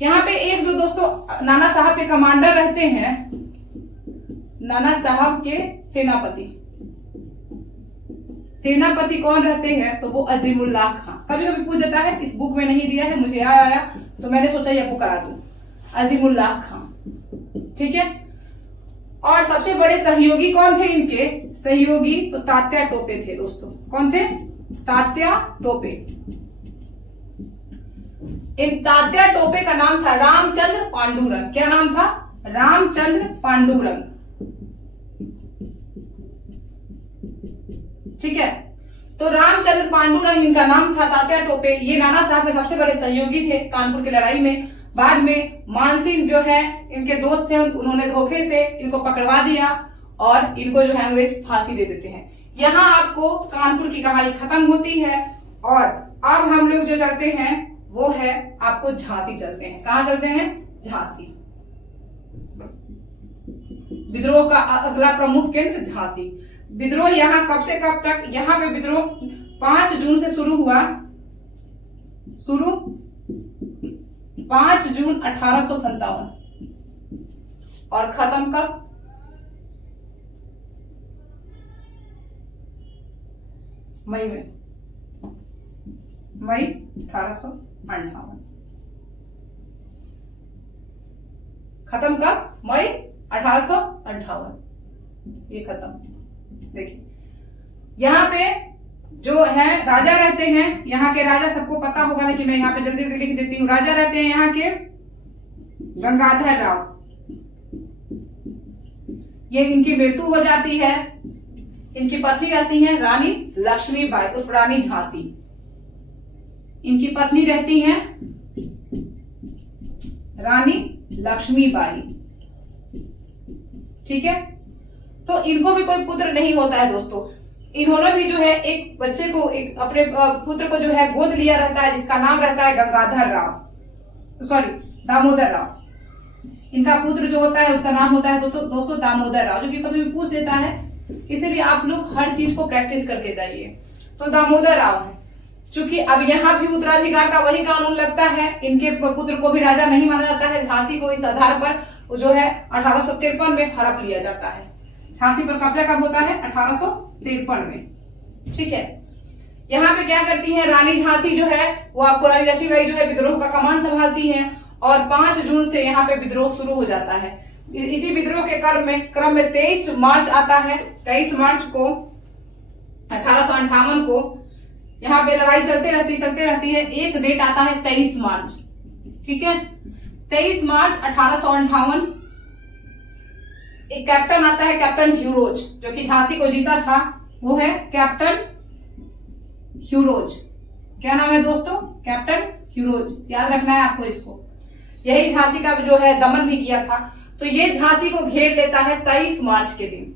यहाँ पे एक जो दोस्तों नाना साहब के कमांडर रहते हैं, नाना साहब के सेनापति कौन रहते हैं? तो वो अजीमुल्लाह खां। कभी कभी पूछ देता है, इस बुक में नहीं दिया है, मुझे याद आया तो मैंने सोचा ये आपको करा दूं। अजीमुल्लाह खां, ठीक है। और सबसे बड़े सहयोगी कौन थे इनके? सहयोगी तो तात्या टोपे थे दोस्तों। कौन थे? तात्या टोपे। इन तात्या टोपे का नाम था रामचंद्र पांडुरंग। क्या नाम था? रामचंद्र पांडुरंग। ठीक है, तो रामचंद्र पांडुरंग इनका नाम था, तात्या टोपे। ये नाना साहब के सबसे बड़े सहयोगी थे कानपुर की लड़ाई में। बाद में मानसिंह जो है इनके दोस्त थे, उन्होंने धोखे से इनको पकड़वा दिया और इनको जो है अंग्रेज फांसी दे देते हैं। यहाँ आपको कानपुर की कहानी खत्म होती है। और अब हम लोग जो चलते हैं वो है, आपको झांसी चलते हैं। कहां चलते हैं? झांसी। विद्रोह का अगला प्रमुख केंद्र झांसी। विद्रोह यहाँ कब से कब तक? यहाँ पे विद्रोह 5 जून से शुरू हुआ। 5 जून 1857 और खत्म कब? मई 1858। खत्म कब? मई 1858। ये खत्म। देखिए यहाँ पे जो है राजा रहते हैं, यहाँ के राजा सबको पता होगा, लेकिन मैं यहाँ पे जल्दी जल्दी लिख देती हूँ। राजा रहते हैं यहाँ के गंगाधर राव। ये इनकी मृत्यु हो जाती है। इनकी पत्नी रहती है रानी लक्ष्मीबाई उर्फ रानी झांसी। इनकी पत्नी रहती है रानी लक्ष्मीबाई। ठीक है, तो इनको भी कोई पुत्र नहीं होता है दोस्तों। इन्होंने भी जो है एक बच्चे को, एक अपने पुत्र को जो है गोद लिया रहता है, जिसका नाम रहता है गंगाधर राव, सॉरी दामोदर राव। इनका पुत्र जो होता है उसका नाम होता है दोस्तों दामोदर राव। जो कि कभी भी पूछ देता है इसीलिए आप लोग हर चीज को प्रैक्टिस करके जाइए। तो दामोदर राव है, चूंकि अब यहाँ भी उत्तराधिकार का वही कानून लगता है, इनके पुत्र को भी राजा नहीं माना जाता है। झांसी को इस आधार पर जो है 1853 में हड़प लिया जाता है। झांसी पर कब्जा कब होता है? 1853 में। ठीक है, यहाँ पे क्या करती है रानी झांसी जो है वो आपको रानी लक्ष्मीबाई जो है विद्रोह का कमान संभालती हैं और 5 जून से यहाँ पे विद्रोह शुरू हो जाता है। इसी विद्रोह के क्रम में 23 मार्च आता है। 23 मार्च को 1858 को यहाँ पे लड़ाई चलते रहती है। एक डेट आता है 23 मार्च। ठीक है, 23 मार्च 1858 एक कैप्टन आता है, कैप्टन ह्यूरोज, जो कि झांसी को जीता था। वो है कैप्टन ह्यूरोज। क्या नाम है दोस्तों? Captain Hugh Rose. याद रखना है आपको इसको। यही झांसी का जो है दमन भी किया था। तो ये झांसी को घेर लेता है 23 मार्च के दिन।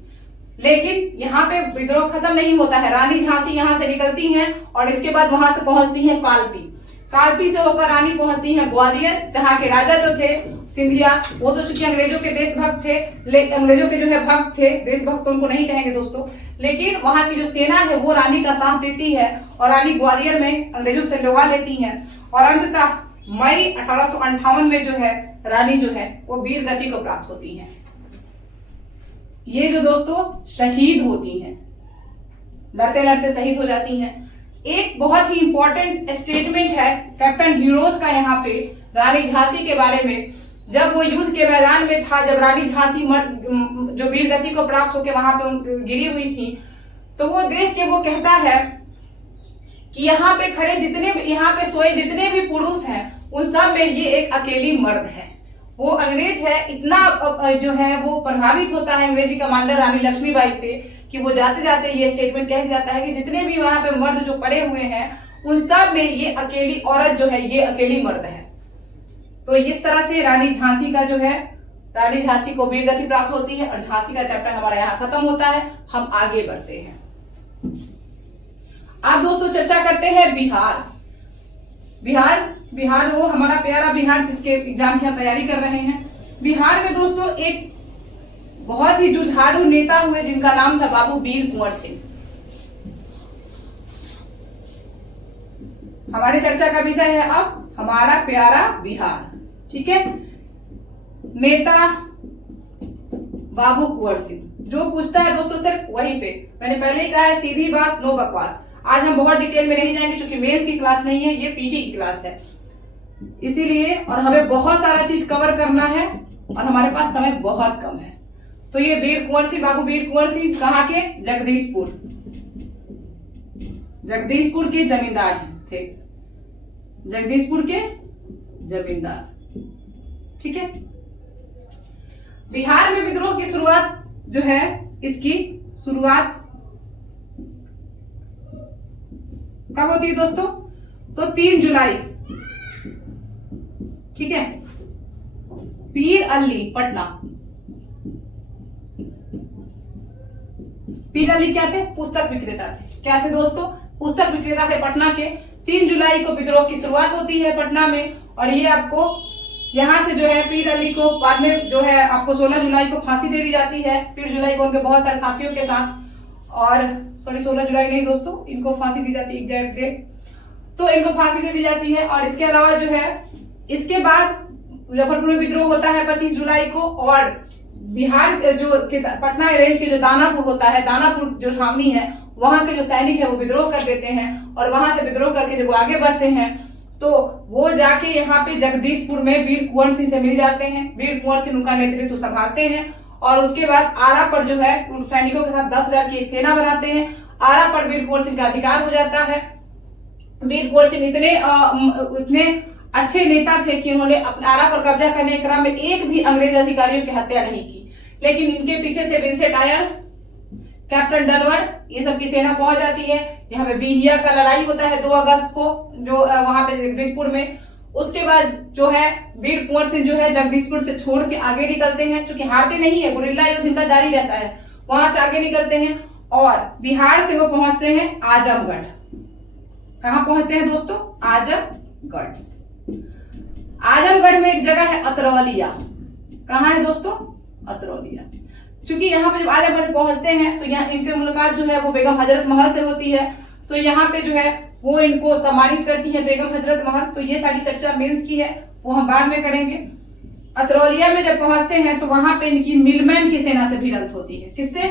लेकिन यहाँ पे विद्रोह खत्म नहीं होता है। रानी झांसी यहाँ से निकलती हैं और इसके बाद वहां से पहुंचती हैं कालपी। कालपी से होकर रानी पहुंचती हैं ग्वालियर, जहाँ के राजा जो थे सिंधिया, वो तो चूंकि अंग्रेजों के देशभक्त थे, अंग्रेजों के जो है भक्त थे, देशभक्त तो उनको नहीं कहेंगे दोस्तों, लेकिन वहां की जो सेना है वो रानी का साथ देती है और रानी ग्वालियर में अंग्रेजों से लड़वा लेती हैं और अंततः मई 1858 में जो है रानी जो है वो वीर गति को प्राप्त होती है। ये जो दोस्तों शहीद होती हैं, लड़ते लड़ते शहीद हो जाती हैं। एक बहुत ही इंपॉर्टेंट स्टेटमेंट है कैप्टन ह्यूरोज का यहाँ पे रानी झांसी के बारे में। जब वो युद्ध के मैदान में था, जब रानी झांसी जो वीर गति को प्राप्त होकर वहां पे गिरी हुई थी, तो वो देख के वो कहता है कि यहाँ पे खड़े यहाँ पे सोए जितने भी पुरुष हैं उन सब में ये एक अकेली मर्द है। वो अंग्रेज है, इतना जो है वो प्रभावित होता है अंग्रेजी कमांडर रानी लक्ष्मीबाई से कि वो जाते जाते ये स्टेटमेंट कह जाता है कि जितने भी वहां पे मर्द जो पड़े हुए हैं उन सब में ये अकेली औरत जो है ये अकेली मर्द है। तो इस तरह से रानी झांसी का जो है, रानी झांसी को वीर गति प्राप्त होती है और झांसी का चैप्टर हमारा यहाँ खत्म होता है। हम आगे बढ़ते हैं। आप दोस्तों चर्चा करते हैं बिहार वो हमारा प्यारा बिहार, जिसके एग्जाम की हम तैयारी कर रहे हैं। बिहार में दोस्तों एक बहुत ही जुझारू नेता हुए जिनका नाम था बाबू वीर कुंवर सिंह। हमारी चर्चा का विषय है अब हमारा प्यारा बिहार। ठीक है, नेता बाबू कुंवर सिंह। जो पूछता है दोस्तों सिर्फ वहीं पे, मैंने पहले ही कहा है सीधी बात, नो बकवास। आज हम बहुत डिटेल में नहीं जाएंगे क्योंकि मेंस की क्लास नहीं है, ये पीटी की क्लास है, इसीलिए और हमें बहुत सारा चीज कवर करना है और हमारे पास समय बहुत कम है। तो ये वीर कुंवर सिंह, बाबू वीर कुंवर सिंह कहाँ के? जगदीशपुर के जमींदार थे। जगदीशपुर के जमींदार। ठीक है, बिहार में विद्रोह की शुरुआत जो है, इसकी शुरुआत कब होती है दोस्तों? तो 3 जुलाई। ठीक है, पीर अली पटना। पीर अली क्या थे? पुस्तक विक्रेता थे। क्या थे दोस्तों? पुस्तक विक्रेता थे पटना के। 3 जुलाई को विद्रोह की शुरुआत होती है पटना में और ये आपको यहां से जो है पीर अली को बाद में जो है आपको 16 जुलाई को फांसी दे दी जाती है। 3 जुलाई को उनके बहुत सारे साथियों के साथ, और 16 जुलाई नहीं दोस्तों, इनको फांसी दी जाती है एग्जैक्ट डेट, तो इनको फांसी दे दी जाती है। और इसके अलावा जो है इसके बाद मुजफ्फरपुर में विद्रोह होता है 25 जुलाई को और बिहार जो पटना रेंज के जो दानापुर होता है, दानापुर जो छावनी है, वहां के जो सैनिक है वो विद्रोह कर देते हैं और वहां से विद्रोह करके जब वो आगे बढ़ते हैं तो वो जाके यहाँ पे जगदीशपुर में वीर कुंवर सिंह से मिल जाते हैं। वीर कुंवर सिंह उनका नेतृत्व संभालते हैं और उसके बाद आरा पर जो है सैनिकों के साथ 10,000 की एक सेना बनाते हैं। आरा पर वीर कुंवर सिंह का अधिकार हो जाता है। वीर कुंवर सिंह इतने अच्छे नेता थे कि उन्होंने अपने आरा पर कब्जा करने के क्रम में एक भी अंग्रेज अधिकारियों की हत्या नहीं की, लेकिन इनके पीछे से विंसेंट आयर, कैप्टन डनवर्ड, ये सब की सेना पहुंच जाती है। यहाँ पे बिहिया का लड़ाई होता है 2 अगस्त को जो वहां पे जगदीशपुर में। उसके बाद जो है वीर कुंवर सिंह जो है जगदीशपुर से छोड़ के आगे निकलते हैं, क्योंकि हारते नहीं है, गुरिल्ला युद्ध इनका जारी रहता है। वहां से आगे निकलते हैं और बिहार से वो पहुंचते हैं आजमगढ़। कहां पहुंचते हैं दोस्तों? आजमगढ़। आजमगढ़ में एक जगह है अतरौलिया। कहां है दोस्तों? अतरौलिया। क्योंकि यहाँ पे जब आजमगढ़ पहुंचते हैं तो यहाँ इनकी मुलाकात जो है वो बेगम हजरत महल से होती है। तो यहाँ पे जो है वो इनको सम्मानित करती है बेगम हजरत महल। तो ये सारी चर्चा मेंस की है, वो हम बाद में करेंगे। अतरौलिया में जब पहुंचते हैं तो वहां पे इनकी मिलमैन की सेना से भिड़ंत होती है। किससे?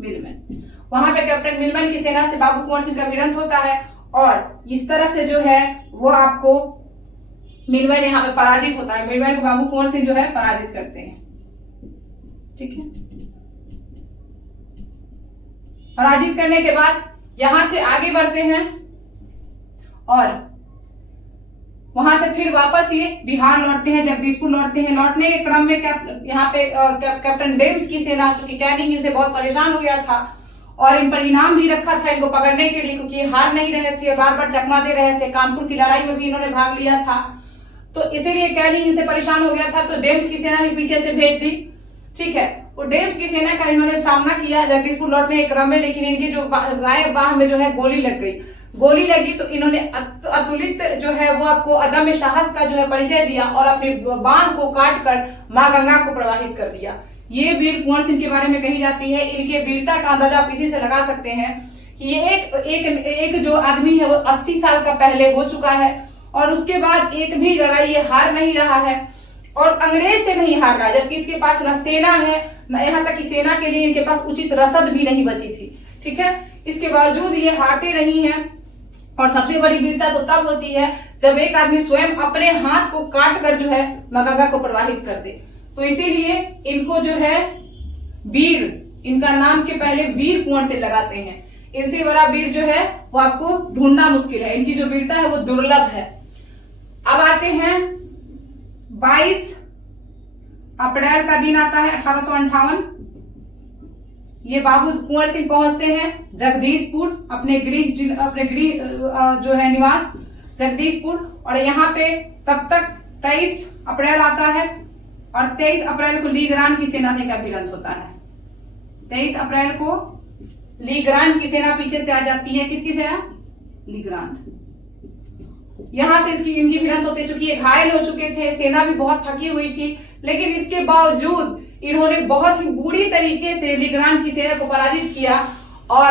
मिलमैन। वहां पे कैप्टन मिलमैन की सेना से बाबू कुंवर सिंह का भिड़ंत होता है और इस तरह से जो है वो आपको मिलमैन यहाँ पे पराजित होता है। मिलमैन को बाबू कुंवर सिंह जो है पराजित करते हैं। ठीक है, पराजित करने के बाद यहां से आगे बढ़ते हैं और वहां से फिर वापस ये बिहार लौटते हैं, जगदीशपुर लौटते हैं। लौटने के क्रम में यहाँ पे कैप्टन डेम्स की सेना, चूंकि कैनिंग इनसे बहुत परेशान हो गया था और इन पर इनाम भी रखा था इनको पकड़ने के लिए, क्योंकि हार नहीं रहे थे, बार बार चकमा दे रहे थे। कानपुर की लड़ाई में भी इन्होंने भाग लिया था, तो इसीलिए कैनिंग इनसे परेशान हो गया था। तो डेम्स की सेना भी पीछे से भेज दी। ठीक है, वो डेम्स की सेना का इन्होंने सामना किया जगदीशपुर लौटने के क्रम में, लेकिन इनकी जो बाएं बाह में जो है गोली लग गई। गोली लगी तो इन्होंने अतुलित जो है वो आपको अदम्य साहस का जो है परिचय दिया और अपनी बाह को काट कर मां गंगा को प्रवाहित कर दिया। ये वीर कुंवर सिंह के बारे में कही जाती है। इनके वीरता का अंदाजा आप इसी से लगा सकते हैं कि ये एक जो आदमी है वो 80 साल का पहले हो चुका है और उसके बाद एक भी लड़ाई ये हार नहीं रहा है और अंग्रेज से नहीं हार रहा, जबकि इसके पास न सेना है, न यहाँ तक कि सेना के लिए इनके पास उचित रसद भी नहीं बची थी। ठीक है, इसके बावजूद ये हारते नहीं है। और सबसे बड़ी वीरता तो तब होती है जब एक आदमी स्वयं अपने हाथ को काट कर जो है मां गंगा को प्रवाहित कर दे। तो इसीलिए इनको जो है वीर, इनका नाम के पहले वीर कुंवर से लगाते हैं। इनसे बड़ा वीर जो है वो आपको ढूंढना मुश्किल है। इनकी जो वीरता है वो दुर्लभ है। अब आते हैं 22 अप्रैल का दिन आता है 1858। ये बाबू कुंवर सिंह पहुंचते हैं जगदीशपुर, अपने गृह जो है निवास जगदीशपुर। और यहाँ पे तब तक 23 अप्रैल आता है और 23 अप्रैल को ली ग्रांट की सेना से क्या भिड़ंत होता है। 23 अप्रैल को ली ग्रांट की सेना पीछे से आ जाती है। किसकी सेना? ली ग्रांट। यहां से इनकी भिड़ंत होती है। चूंकि ये घायल हो चुके थे, सेना भी बहुत थकी हुई थी, लेकिन इसके बावजूद इन्होंने बहुत ही बुरी तरीके से ली ग्रांट की सेना को पराजित किया। और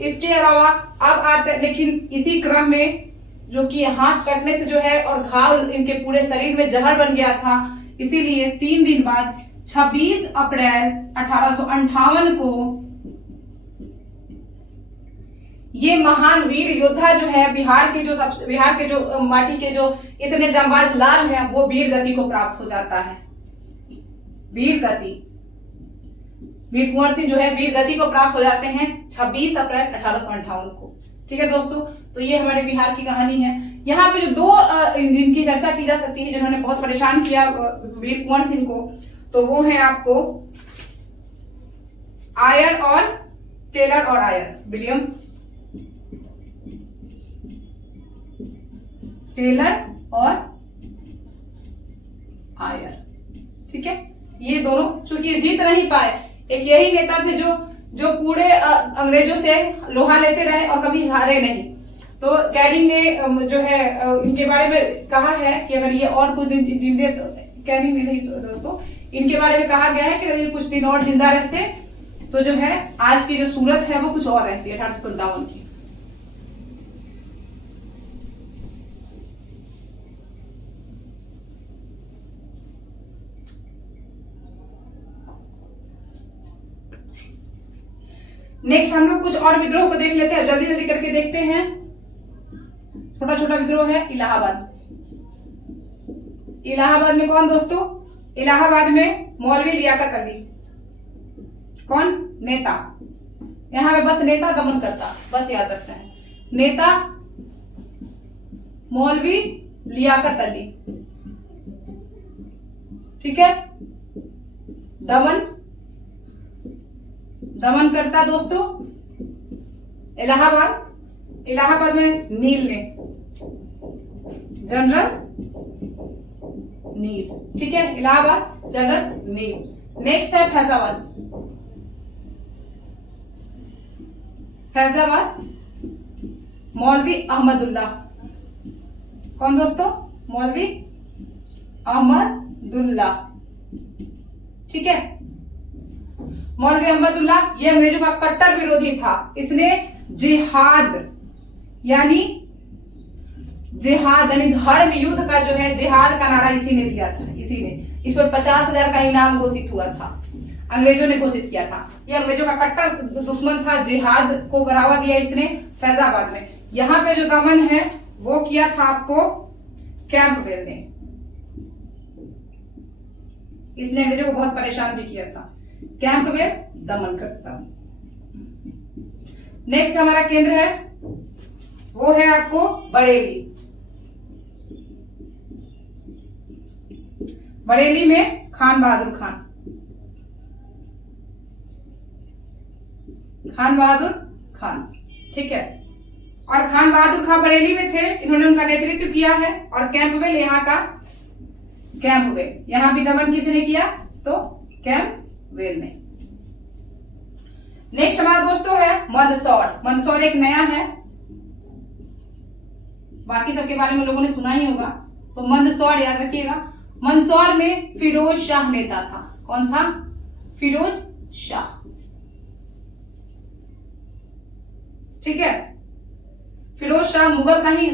इसके अलावा अब आते, लेकिन इसी क्रम में जो कि हाथ कटने से जो है और घाव इनके पूरे शरीर में जहर बन गया था, इसीलिए 3 दिन बाद 26 अप्रैल 1858 को ये महान वीर योद्धा जो है बिहार के जो माटी के जो इतने जांबाज लाल हैं, वो वीर गति को प्राप्त हो जाता है। वीर कुंवर सिंह जो है वीर गति को प्राप्त हो जाते हैं 26 अप्रैल 1858 को। ठीक है दोस्तों, तो ये हमारे बिहार की कहानी है। यहाँ पे जो 2 जिनकी चर्चा की जा सकती है, जिन्होंने बहुत परेशान किया वीर कुंवर सिंह को, तो वो है आपको आयर और टेलर और आयर, विलियम टेलर और आयर। ठीक है, ये दोनों चूंकि जीत नहीं पाए, एक यही नेता थे जो पूरे अंग्रेजों से लोहा लेते रहे और कभी हारे नहीं। तो कैनिंग ने जो है इनके बारे में कहा है कि अगर ये और कुछ दिन दे, कैनिंग ने नहीं दोस्तों, इनके बारे में कहा गया है कि अगर ये कुछ दिन और जिंदा रहते तो जो है आज की जो सूरत है वो कुछ और रहती है 1857 की। नेक्स्ट हम लोग कुछ और विद्रोह को देख लेते हैं, जल्दी जल्दी करके देखते हैं। छोटा छोटा विद्रोह है इलाहाबाद। इलाहाबाद में कौन दोस्तों? इलाहाबाद में मौलवी लियाकत अली। कौन? नेता। यहां पे बस नेता दमन करता, बस याद रखना है। नेता मौलवी लियाकत अली। ठीक है, दमन करता दोस्तों इलाहाबाद में नील ने, जनरल नील। ठीक है, इलाहाबाद जनरल नील। नेक्स्ट है फैजाबाद मौलवी अहमदुल्ला। कौन दोस्तों? मौलवी अहमदुल्ला। ठीक है, मौलवी अहमदुल्लाह, ये अंग्रेजों का कट्टर विरोधी था। इसने जिहाद यानी धर्म युद्ध का जो है जिहाद का नारा इसी ने दिया था। इसी ने इस पर 50,000 का इनाम घोषित हुआ था, अंग्रेजों ने घोषित किया था। ये अंग्रेजों का कट्टर दुश्मन था, जिहाद को बढ़ावा दिया इसने फैजाबाद में। यहाँ पे जो दमन है वो किया था आपको कैंपबेल ने। इसने अंग्रेजों को बहुत परेशान भी किया था। कैंपबेल दमन करता। नेक्स्ट हमारा केंद्र है वो है आपको बरेली। बरेली में खान बहादुर खान, ठीक है। और खान बहादुर खान बरेली में थे, इन्होंने उनका नेतृत्व किया है। और कैंपबेल यहाँ का कैंपबेल, यहां भी दमन किसने किया तो कैंपबेल ने। नेक्स्ट हमारा दोस्तों है मंदसौर। मंदसौर एक नया है, बाकी सबके बारे में लोगों ने सुना ही होगा, तो मंदसौर याद रखिएगा। मंदसौर में फिरोज शाह नेता था। कौन था? फिरोज शाह, ठीक है। फिरोज शाह मुगल का ही,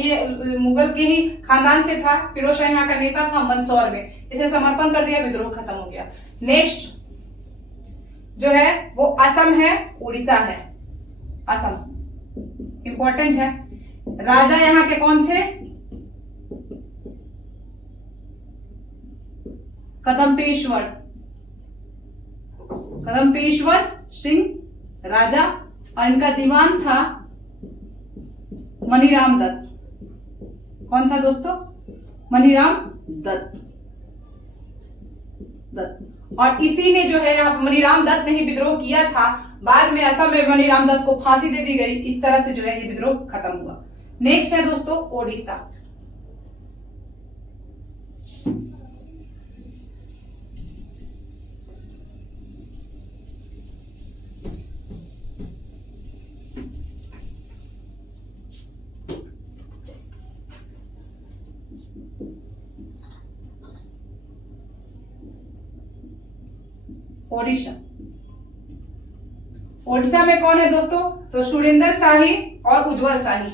ये मुगल के ही खानदान से था। फिरोज शाह यहाँ का नेता था मंदसौर में। इसे समर्पण कर दिया, विद्रोह खत्म हो गया। नेक्स्ट जो है वो असम है, उड़ीसा है। असम इंपॉर्टेंट है। राजा यहाँ के कौन थे? कदम्पेश्वर सिंह राजा, और इनका दीवान था मनीराम दत्त। कौन था दोस्तों? मनीराम दत्त। और इसी ने जो है मनीराम दत्त ने ही विद्रोह किया था। बाद में असम में मनीराम दत्त को फांसी दे दी गई। इस तरह से जो है ये विद्रोह खत्म हुआ। नेक्स्ट है दोस्तों ओडिशा। ओडिशा में कौन है दोस्तों? तो सुरेंद्र शाही और उज्जवल शाही।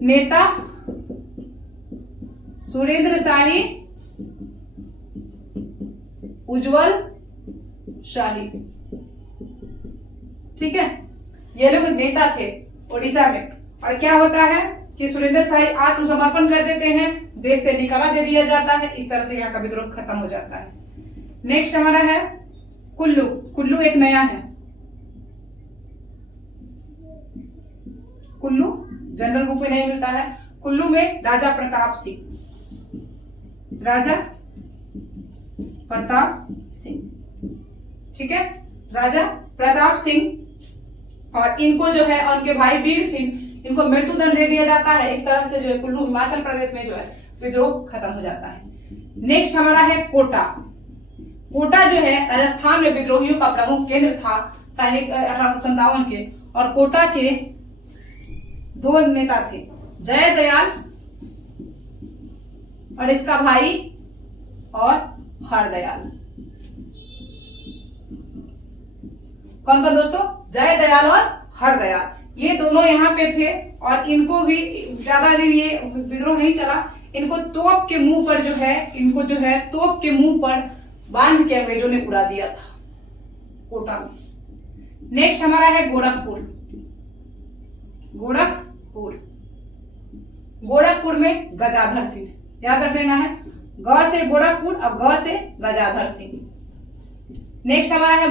नेता सुरेंद्र शाही, उज्जवल शाही, ठीक है। ये लोग नेता थे ओडिशा में। और क्या होता है कि सुरेंद्र शाही आत्मसमर्पण कर देते हैं, देश से निकाला दे दिया जाता है। इस तरह से यहाँ का विद्रोह खत्म हो जाता है। नेक्स्ट हमारा है कुल्लू। कुल्लू एक नया है। कुल्लू जनरल बुक में नहीं मिलता है। कुल्लू में राजा प्रताप सिंह, राजा प्रताप सिंह, ठीक है। राजा प्रताप सिंह, और इनको जो है उनके भाई वीर सिंह, इनको मृत्युदंड दे दिया जाता है। इस तरह से जो है कुल्लू हिमाचल प्रदेश में जो है विद्रोह खत्म हो जाता है। नेक्स्ट हमारा है कोटा। कोटा जो है राजस्थान में विद्रोहियों का प्रमुख केंद्र था सैनिक 1857 के। और कोटा के दो नेता थे, जय दयाल और इसका भाई और हरदयाल। कौन कौन दोस्तों? जय दयाल और हरदयाल। ये दोनों यहाँ पे थे। और इनको भी ज्यादा दिन ये विद्रोह नहीं चला। इनको तोप के मुंह पर जो है, इनको जो है तोप के मुंह पर बांध के अंग्रेजों ने उड़ा दिया था कोटा में। नेक्स्ट हमारा है गोरखपुर। गोरखपुर में गजाधर सिंह, याद रख लेना है। ग से गोरखपुर और ग से गजाधर सिंह। नेक्स्ट हमारा है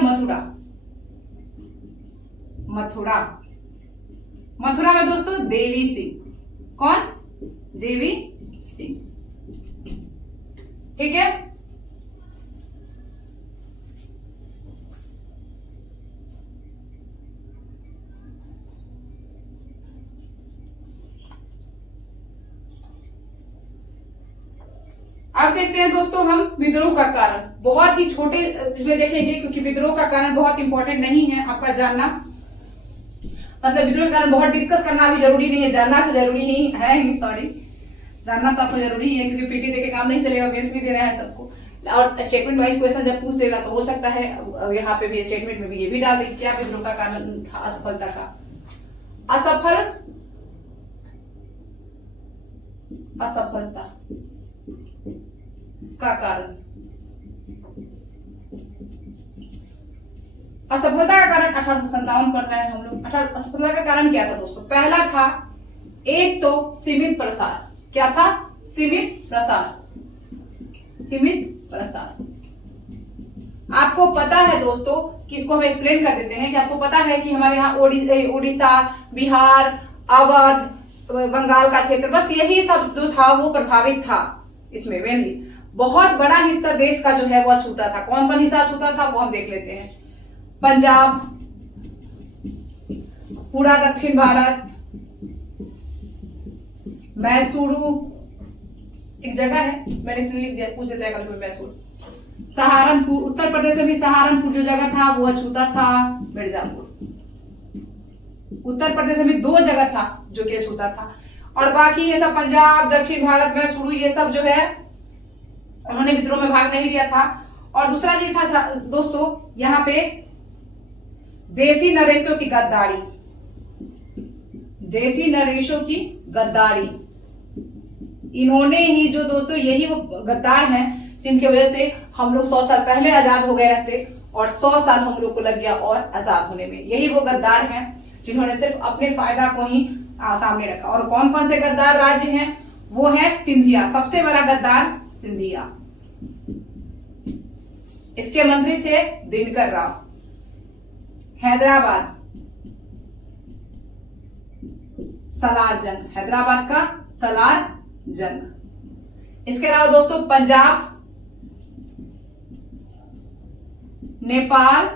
मथुरा में दोस्तों देवी सिंह। कौन? देवी सिंह, ठीक है। अब देखते हैं दोस्तों हम विद्रोह का कारण। बहुत ही छोटे में देखेंगे क्योंकि विद्रोह का कारण बहुत इंपॉर्टेंट नहीं है आपका जानना। मतलब विद्रोह के कारण बहुत डिस्कस करना अभी जरूरी नहीं है, जानना तो जरूरी नहीं है ही, सॉरी, जानना तो आपको जरूरी है क्योंकि पीटी देके काम नहीं चलेगा, बेस भी देना है सबको। और स्टेटमेंट वाइज क्वेश्चन जब पूछ देगा तो हो सकता है यहाँ पे भी स्टेटमेंट में भी ये भी डाल देगी क्या विद्रोह का कारण था असफलता का। असफलता का कारण, असफलता का कारण 1857 पढ़ रहे हैं हम लोग। असफलता का कारण क्या था दोस्तों? पहला था एक तो सीमित प्रसार। क्या था? सीमित प्रसार। आपको पता है दोस्तों कि इसको हम एक्सप्लेन कर देते हैं कि आपको पता है कि हमारे यहाँ उड़ीसा, बिहार, अवध, बंगाल का क्षेत्र, बस यही सब जो था वो प्रभावित था इसमें मेनली। बहुत बड़ा हिस्सा देश का जो है वो छूता था। कौन कौन हिस्सा छूता था वो हम देख लेते हैं। पंजाब, पूरा दक्षिण भारत, मैसूरू एक जगह है, मैंने इसलिए लिख दिया, पूछ देता है कल मैसूर। सहारनपुर, उत्तर प्रदेश में भी सहारनपुर जो जगह था वो अछूता था। मिर्जापुर, उत्तर प्रदेश में 2 जगह था जो कि अछूता था। और बाकी ये सब पंजाब, दक्षिण भारत, मैसूरू, ये सब जो है उन्होंने विद्रोह में भाग नहीं लिया था। और दूसरा चीज था दोस्तों यहाँ पे देसी नरेशों की गद्दारी। देसी नरेशों की गद्दारी, इन्होंने ही जो दोस्तों, यही वो गद्दार हैं जिनकी वजह से हम लोग 100 साल पहले आजाद हो गए रहते और 100 साल हम लोग को लग गया और आजाद होने में। यही वो गद्दार हैं जिन्होंने सिर्फ अपने फायदा को ही सामने रखा। और कौन कौन से गद्दार राज्य हैं? वो है सिंधिया, सबसे बड़ा गद्दार सिंधिया। इसके मंत्री थे दिनकर राव। हैदराबाद, सलार जंग, हैदराबाद का सलार जंग। इसके अलावा दोस्तों पंजाब, नेपाल,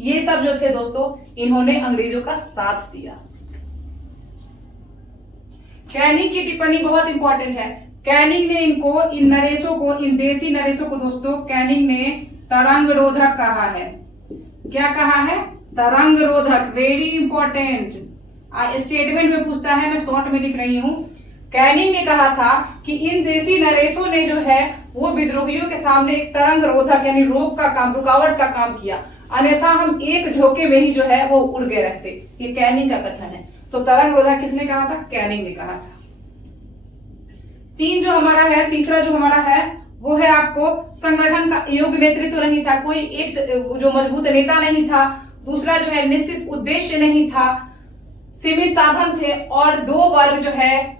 ये सब जो थे दोस्तों इन्होंने अंग्रेजों का साथ दिया। कैनिंग की टिप्पणी बहुत इंपॉर्टेंट है। कैनिंग ने इनको, इन नरेशों को, इन देसी नरेशों को दोस्तों कैनिंग ने तरंग रोधक कहा है। क्या कहा है? तरंग रोधक। वेरी इंपॉर्टेंट, स्टेटमेंट में पूछता है, मैं शॉर्ट में लिख रही हूं। कैनिंग ने कहा था कि इन देसी नरेशों ने जो है वो विद्रोहियों के सामने एक तरंग रोधक यानी रोक का काम, रुकावट का काम किया, अन्यथा हम एक झोंके में ही जो है वो उड़ गए रहते। ये कैनिंग का कथन है। तो तरंग रोधक किसने कहा था? कैनिंग ने कहा था। 3 जो हमारा है, तीसरा जो हमारा है वो है आपको संगठन का योग्य नेतृत्व नहीं था। कोई एक जो मजबूत नेता नहीं था। दूसरा जो है निश्चित उद्देश्य नहीं था, सीमित साधन थे। और 2 वर्ग जो है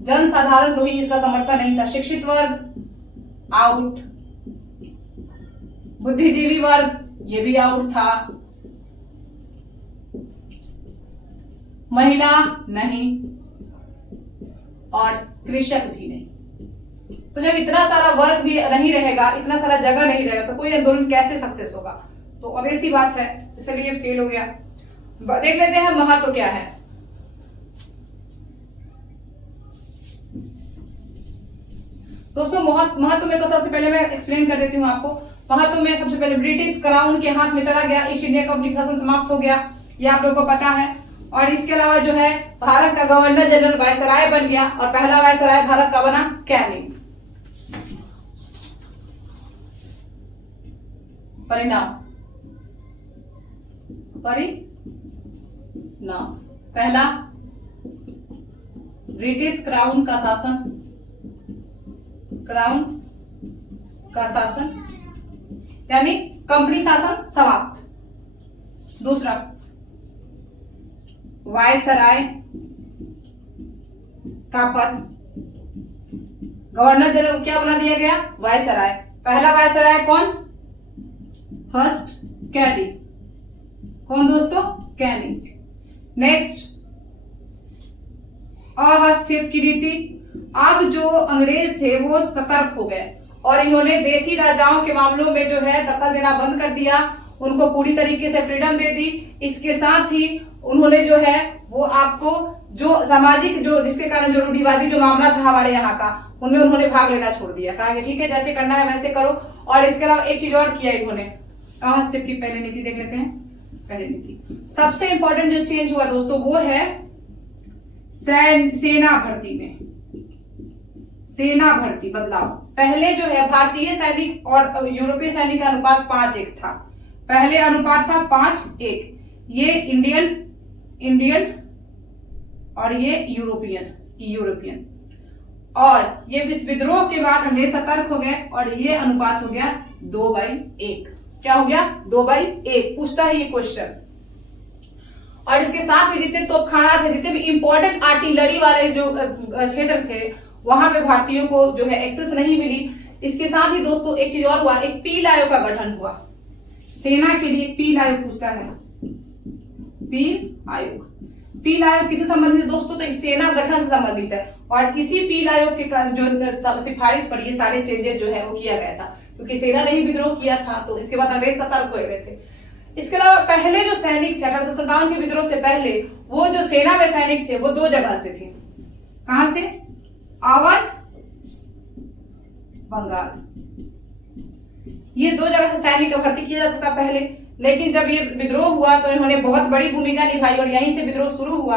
जनसाधारण को भी इसका समर्थन नहीं था। शिक्षित वर्ग आउट, बुद्धिजीवी वर्ग ये भी आउट था, महिला नहीं और कृषक भी नहीं। तो जब इतना सारा वर्ग भी नहीं रहेगा, इतना सारा जगह नहीं रहेगा, तो कोई आंदोलन कैसे सक्सेस होगा? तो obvious सी बात है, इसलिए फेल हो गया। देख लेते हैं महत्व क्या है। दोस्तों महत्व में तो सबसे पहले मैं एक्सप्लेन कर देती हूँ आपको। महत्व में सबसे पहले ब्रिटिश क्राउन के हाथ में चला गया, ईस्ट इंडिया कंपनी का शासन समाप्त हो गया, ये आप लोगों को पता है। और इसके अलावा जो है भारत का गवर्नर जनरल वायसराय बन गया और पहला वायसराय भारत का बना कैनिंग। परिणाम पहला ब्रिटिश क्राउन का शासन यानी कंपनी शासन समाप्त। दूसरा वायसराय का पद, गवर्नर जनरल क्या बना दिया गया? वायसराय। पहला वायसराय कौन? First Canning. कौन दोस्तों? कैनिंग। नेक्स्ट अहस्येप की नीति। अब जो अंग्रेज थे वो सतर्क हो गए और इन्होंने देसी राजाओं के मामलों में जो है दखल देना बंद कर दिया, उनको पूरी तरीके से फ्रीडम दे दी। इसके साथ ही उन्होंने जो है वो आपको जो सामाजिक जो जिसके कारण जो रूढ़िवादी जो मामला था हमारे यहाँ का, उनमें उन्होंने भाग लेना छोड़ दिया। कहा कि ठीक है जैसे करना है वैसे करो। और इसके अलावा एक चीज और किया इन्होंने, अहस्येप की पहली नीति देख लेते हैं। पहली नीति सबसे इंपॉर्टेंट जो चेंज हुआ दोस्तों वो है सेना भर्ती में। सेना भर्ती बदलाव। पहले जो है भारतीय सैनिक और यूरोपीय सैनिक का अनुपात 5:1 था। पहले अनुपात था 5:1। ये इंडियन और ये यूरोपियन। और ये विश्व विद्रोह के बाद अंग्रेज सतर्क हो गए और ये अनुपात हो गया 2:1। क्या हो गया? 2:1। पूछता है ये क्वेश्चन। और इसके साथ में जितने तोपखाना थे, जितने भी इंपॉर्टेंट आर्टिलरी वाले जो क्षेत्र थे, वहां पे भारतीयों को जो है एक्सेस नहीं मिली। इसके साथ ही दोस्तों एक चीज और हुआ, एक पील आयोग का गठन हुआ। सेना के लिए पील आयोग पूछता है। पील आयोग किससे संबंधित है दोस्तों? तो सेना गठन से संबंधित है। और इसी पील आयोग के जो सिफारिश पर ये सारे चेंजेस जो है वो किया गया था, क्योंकि सेना ने ही विद्रोह किया था। तो इसके बाद अंग्रेज सतर्क हो गए थे। इसके अलावा पहले जो सैनिक थे 1857 के विद्रोह से पहले, वो जो सेना में सैनिक थे वो 2 जगह से थे। कहां से? अवध, बंगाल। ये 2 जगह से सैनिक का भर्ती किया जाता था पहले। लेकिन जब ये विद्रोह हुआ तो इन्होंने बहुत बड़ी भूमिका निभाई और यहीं से विद्रोह शुरू हुआ।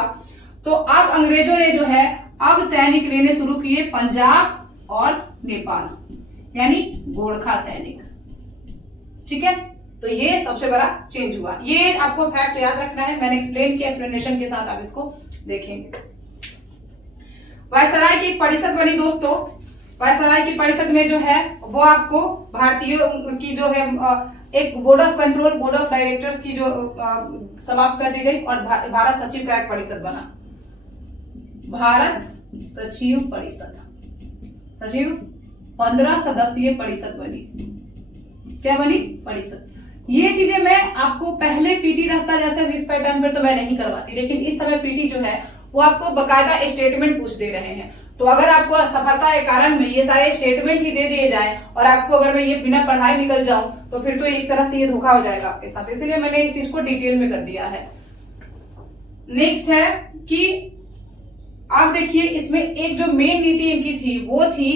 तो अब अंग्रेजों ने जो है अब सैनिक लेने शुरू किए पंजाब और नेपाल, यानी गोरखा सैनिक। ठीक है, तो ये सबसे बड़ा चेंज हुआ। ये आपको फैक्ट याद रखना है, मैंने एक्सप्लेन किया, एक्सप्लेनेशन के साथ आप इसको देखेंगे। वायसराय की परिषद बनी दोस्तों। वायसराय की परिषद में जो है वो आपको भारतीयों की जो है एक board of control, board of directors की जो समाप्त कर दी गई और भारत सचिव का एक परिषद बना। भारत सचिव परिषद, 15 सदस्यीय परिषद बनी। क्या बनी? परिषद। ये चीजें मैं आपको पहले पीटी रहता जैसे इस पैटर्न पर तो मैं नहीं करवाती, लेकिन इस समय पीटी जो है वो आपको बकायदा स्टेटमेंट पूछ दे रहे हैं। तो अगर आपको सफलता के कारण में ये सारे स्टेटमेंट ही दे दिए जाए और आपको अगर मैं ये बिना पढ़ाई निकल जाऊं तो फिर तो एक तरह से ये धोखा हो जाएगा आपके साथ। इसलिए मैंने इस चीज को डिटेल में कर दिया है। नेक्स्ट है कि आप देखिए इसमें एक जो मेन नीति इनकी थी वो थी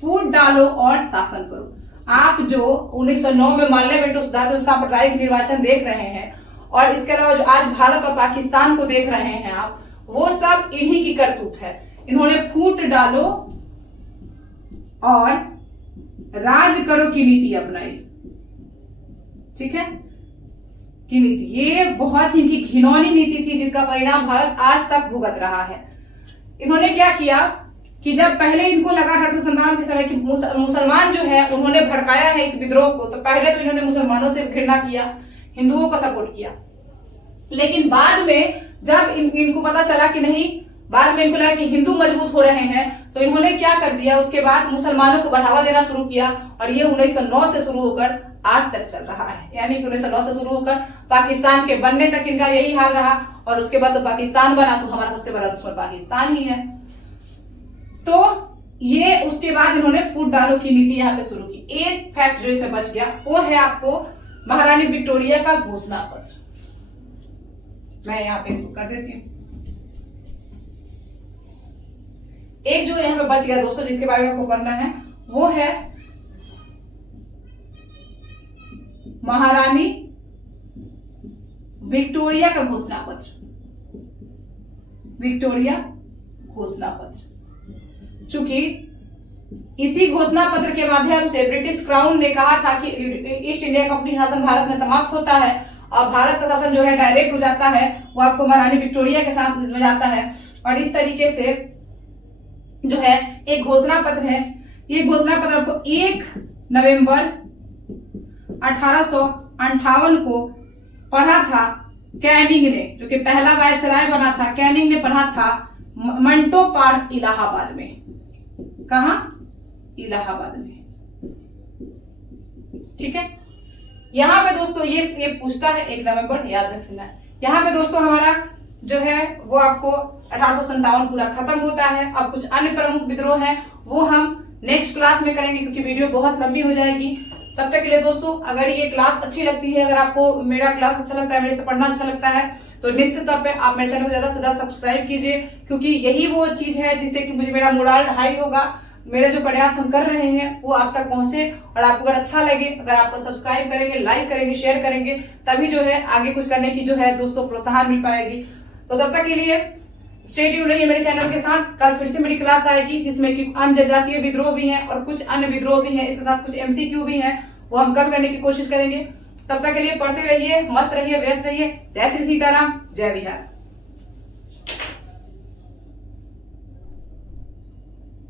फूट डालो और शासन करो। आप जो 1909 में पार्लियामेंट सुधार तो सांप्रदायिक निर्वाचन देख रहे हैं और इसके अलावा जो आज भारत और पाकिस्तान को देख रहे हैं आप, वो सब इन्हीं की करतूत है। इन्होंने फूट डालो और राज करो की नीति अपनाई। ठीक है, की नीति, ये बहुत ही इनकी घिनौनी नीति थी जिसका परिणाम भारत आज तक भुगत रहा है। इन्होंने क्या किया कि जब पहले इनको लगा 1857 के समय कि मुसलमान जो है उन्होंने भड़काया है इस विद्रोह को, तो पहले तो इन्होंने मुसलमानों से घृणा किया, हिंदुओं को सपोर्ट किया। लेकिन बाद में जब इनको पता चला कि नहीं, बाद में इनको लगा कि हिंदू मजबूत हो रहे हैं, तो इन्होंने क्या कर दिया, उसके बाद मुसलमानों को बढ़ावा देना शुरू किया और ये 1909 से शुरू होकर आज तक चल रहा है। यानी कि 1909 से शुरू होकर पाकिस्तान के बनने तक इनका यही हाल रहा और उसके बाद तो पाकिस्तान बना तो हमारा सबसे बड़ा दुश्मन पाकिस्तान ही है। तो ये उसके बाद इन्होंने फूट डालो की नीति यहाँ पे शुरू की। एक फैक्ट जो इसमें बच गया वो है आपको महारानी विक्टोरिया का घोषणा पत्र। मैं यहाँ पे इसको कर देती हूँ। एक जो यहाँ पे बच गया दोस्तों जिसके बारे में आपको पढ़ना है वो है महारानी विक्टोरिया का घोषणा पत्र। विक्टोरिया घोषणा पत्र, चूंकि इसी घोषणा पत्र के माध्यम से ब्रिटिश क्राउन ने कहा था कि ईस्ट इंडिया कंपनी शासन भारत में समाप्त होता है और भारत का शासन जो है डायरेक्ट हो जाता है, वो आपको महारानी विक्टोरिया के साथ में जाता है। और इस तरीके से जो है एक घोषणा पत्र है। ये घोषणा पत्र आपको 1 नवंबर 1858 को पढ़ा था कैनिंग ने, जो कि पहला वायसराय बना था। कैनिंग ने पढ़ा था मंटो पार्क इलाहाबाद में। कहा? इलाहाबाद में। ठीक है, यहां पे दोस्तों ये पूछता है 1 नवंबर, याद रखना है। यहां पे दोस्तों हमारा जो है वो आपको 1857 पूरा खत्म होता है। अब कुछ अन्य प्रमुख विद्रोह हैं वो हम नेक्स्ट क्लास में करेंगे क्योंकि वीडियो बहुत लंबी हो जाएगी। तब तक के लिए दोस्तों अगर ये क्लास अच्छी लगती है, अगर आपको मेरा क्लास अच्छा लगता है, मेरे से पढ़ना अच्छा लगता है, तो निश्चित तौर पे आप मेरे चैनल को ज्यादा से ज्यादा सब्सक्राइब कीजिए, क्योंकि यही वो चीज है जिससे कि मुझे मेरा मोरल हाई होगा। मेरे जो प्रयास हम कर रहे हैं वो आप तक पहुंचे और आपको अगर अच्छा लगे, अगर आप सब्सक्राइब करेंगे, लाइक करेंगे, शेयर करेंगे, तभी जो है आगे कुछ करने की जो है दोस्तों प्रोत्साहन मिल पाएगी। तो तब तक के लिए स्टे ट्यून्ड रहिए मेरे चैनल के साथ। कल फिर से मेरी क्लास आएगी जिसमें कि अन्य जनजातीय विद्रोह भी हैं और कुछ अन्य विद्रोह भी हैं, इसके साथ कुछ MCQ भी हैं, वो हम कल करने की कोशिश करेंगे। तब तक के लिए पढ़ते रहिए, मस्त रहिए, व्यस्त रहिए। जय श्री सीताराम, जय बिहार।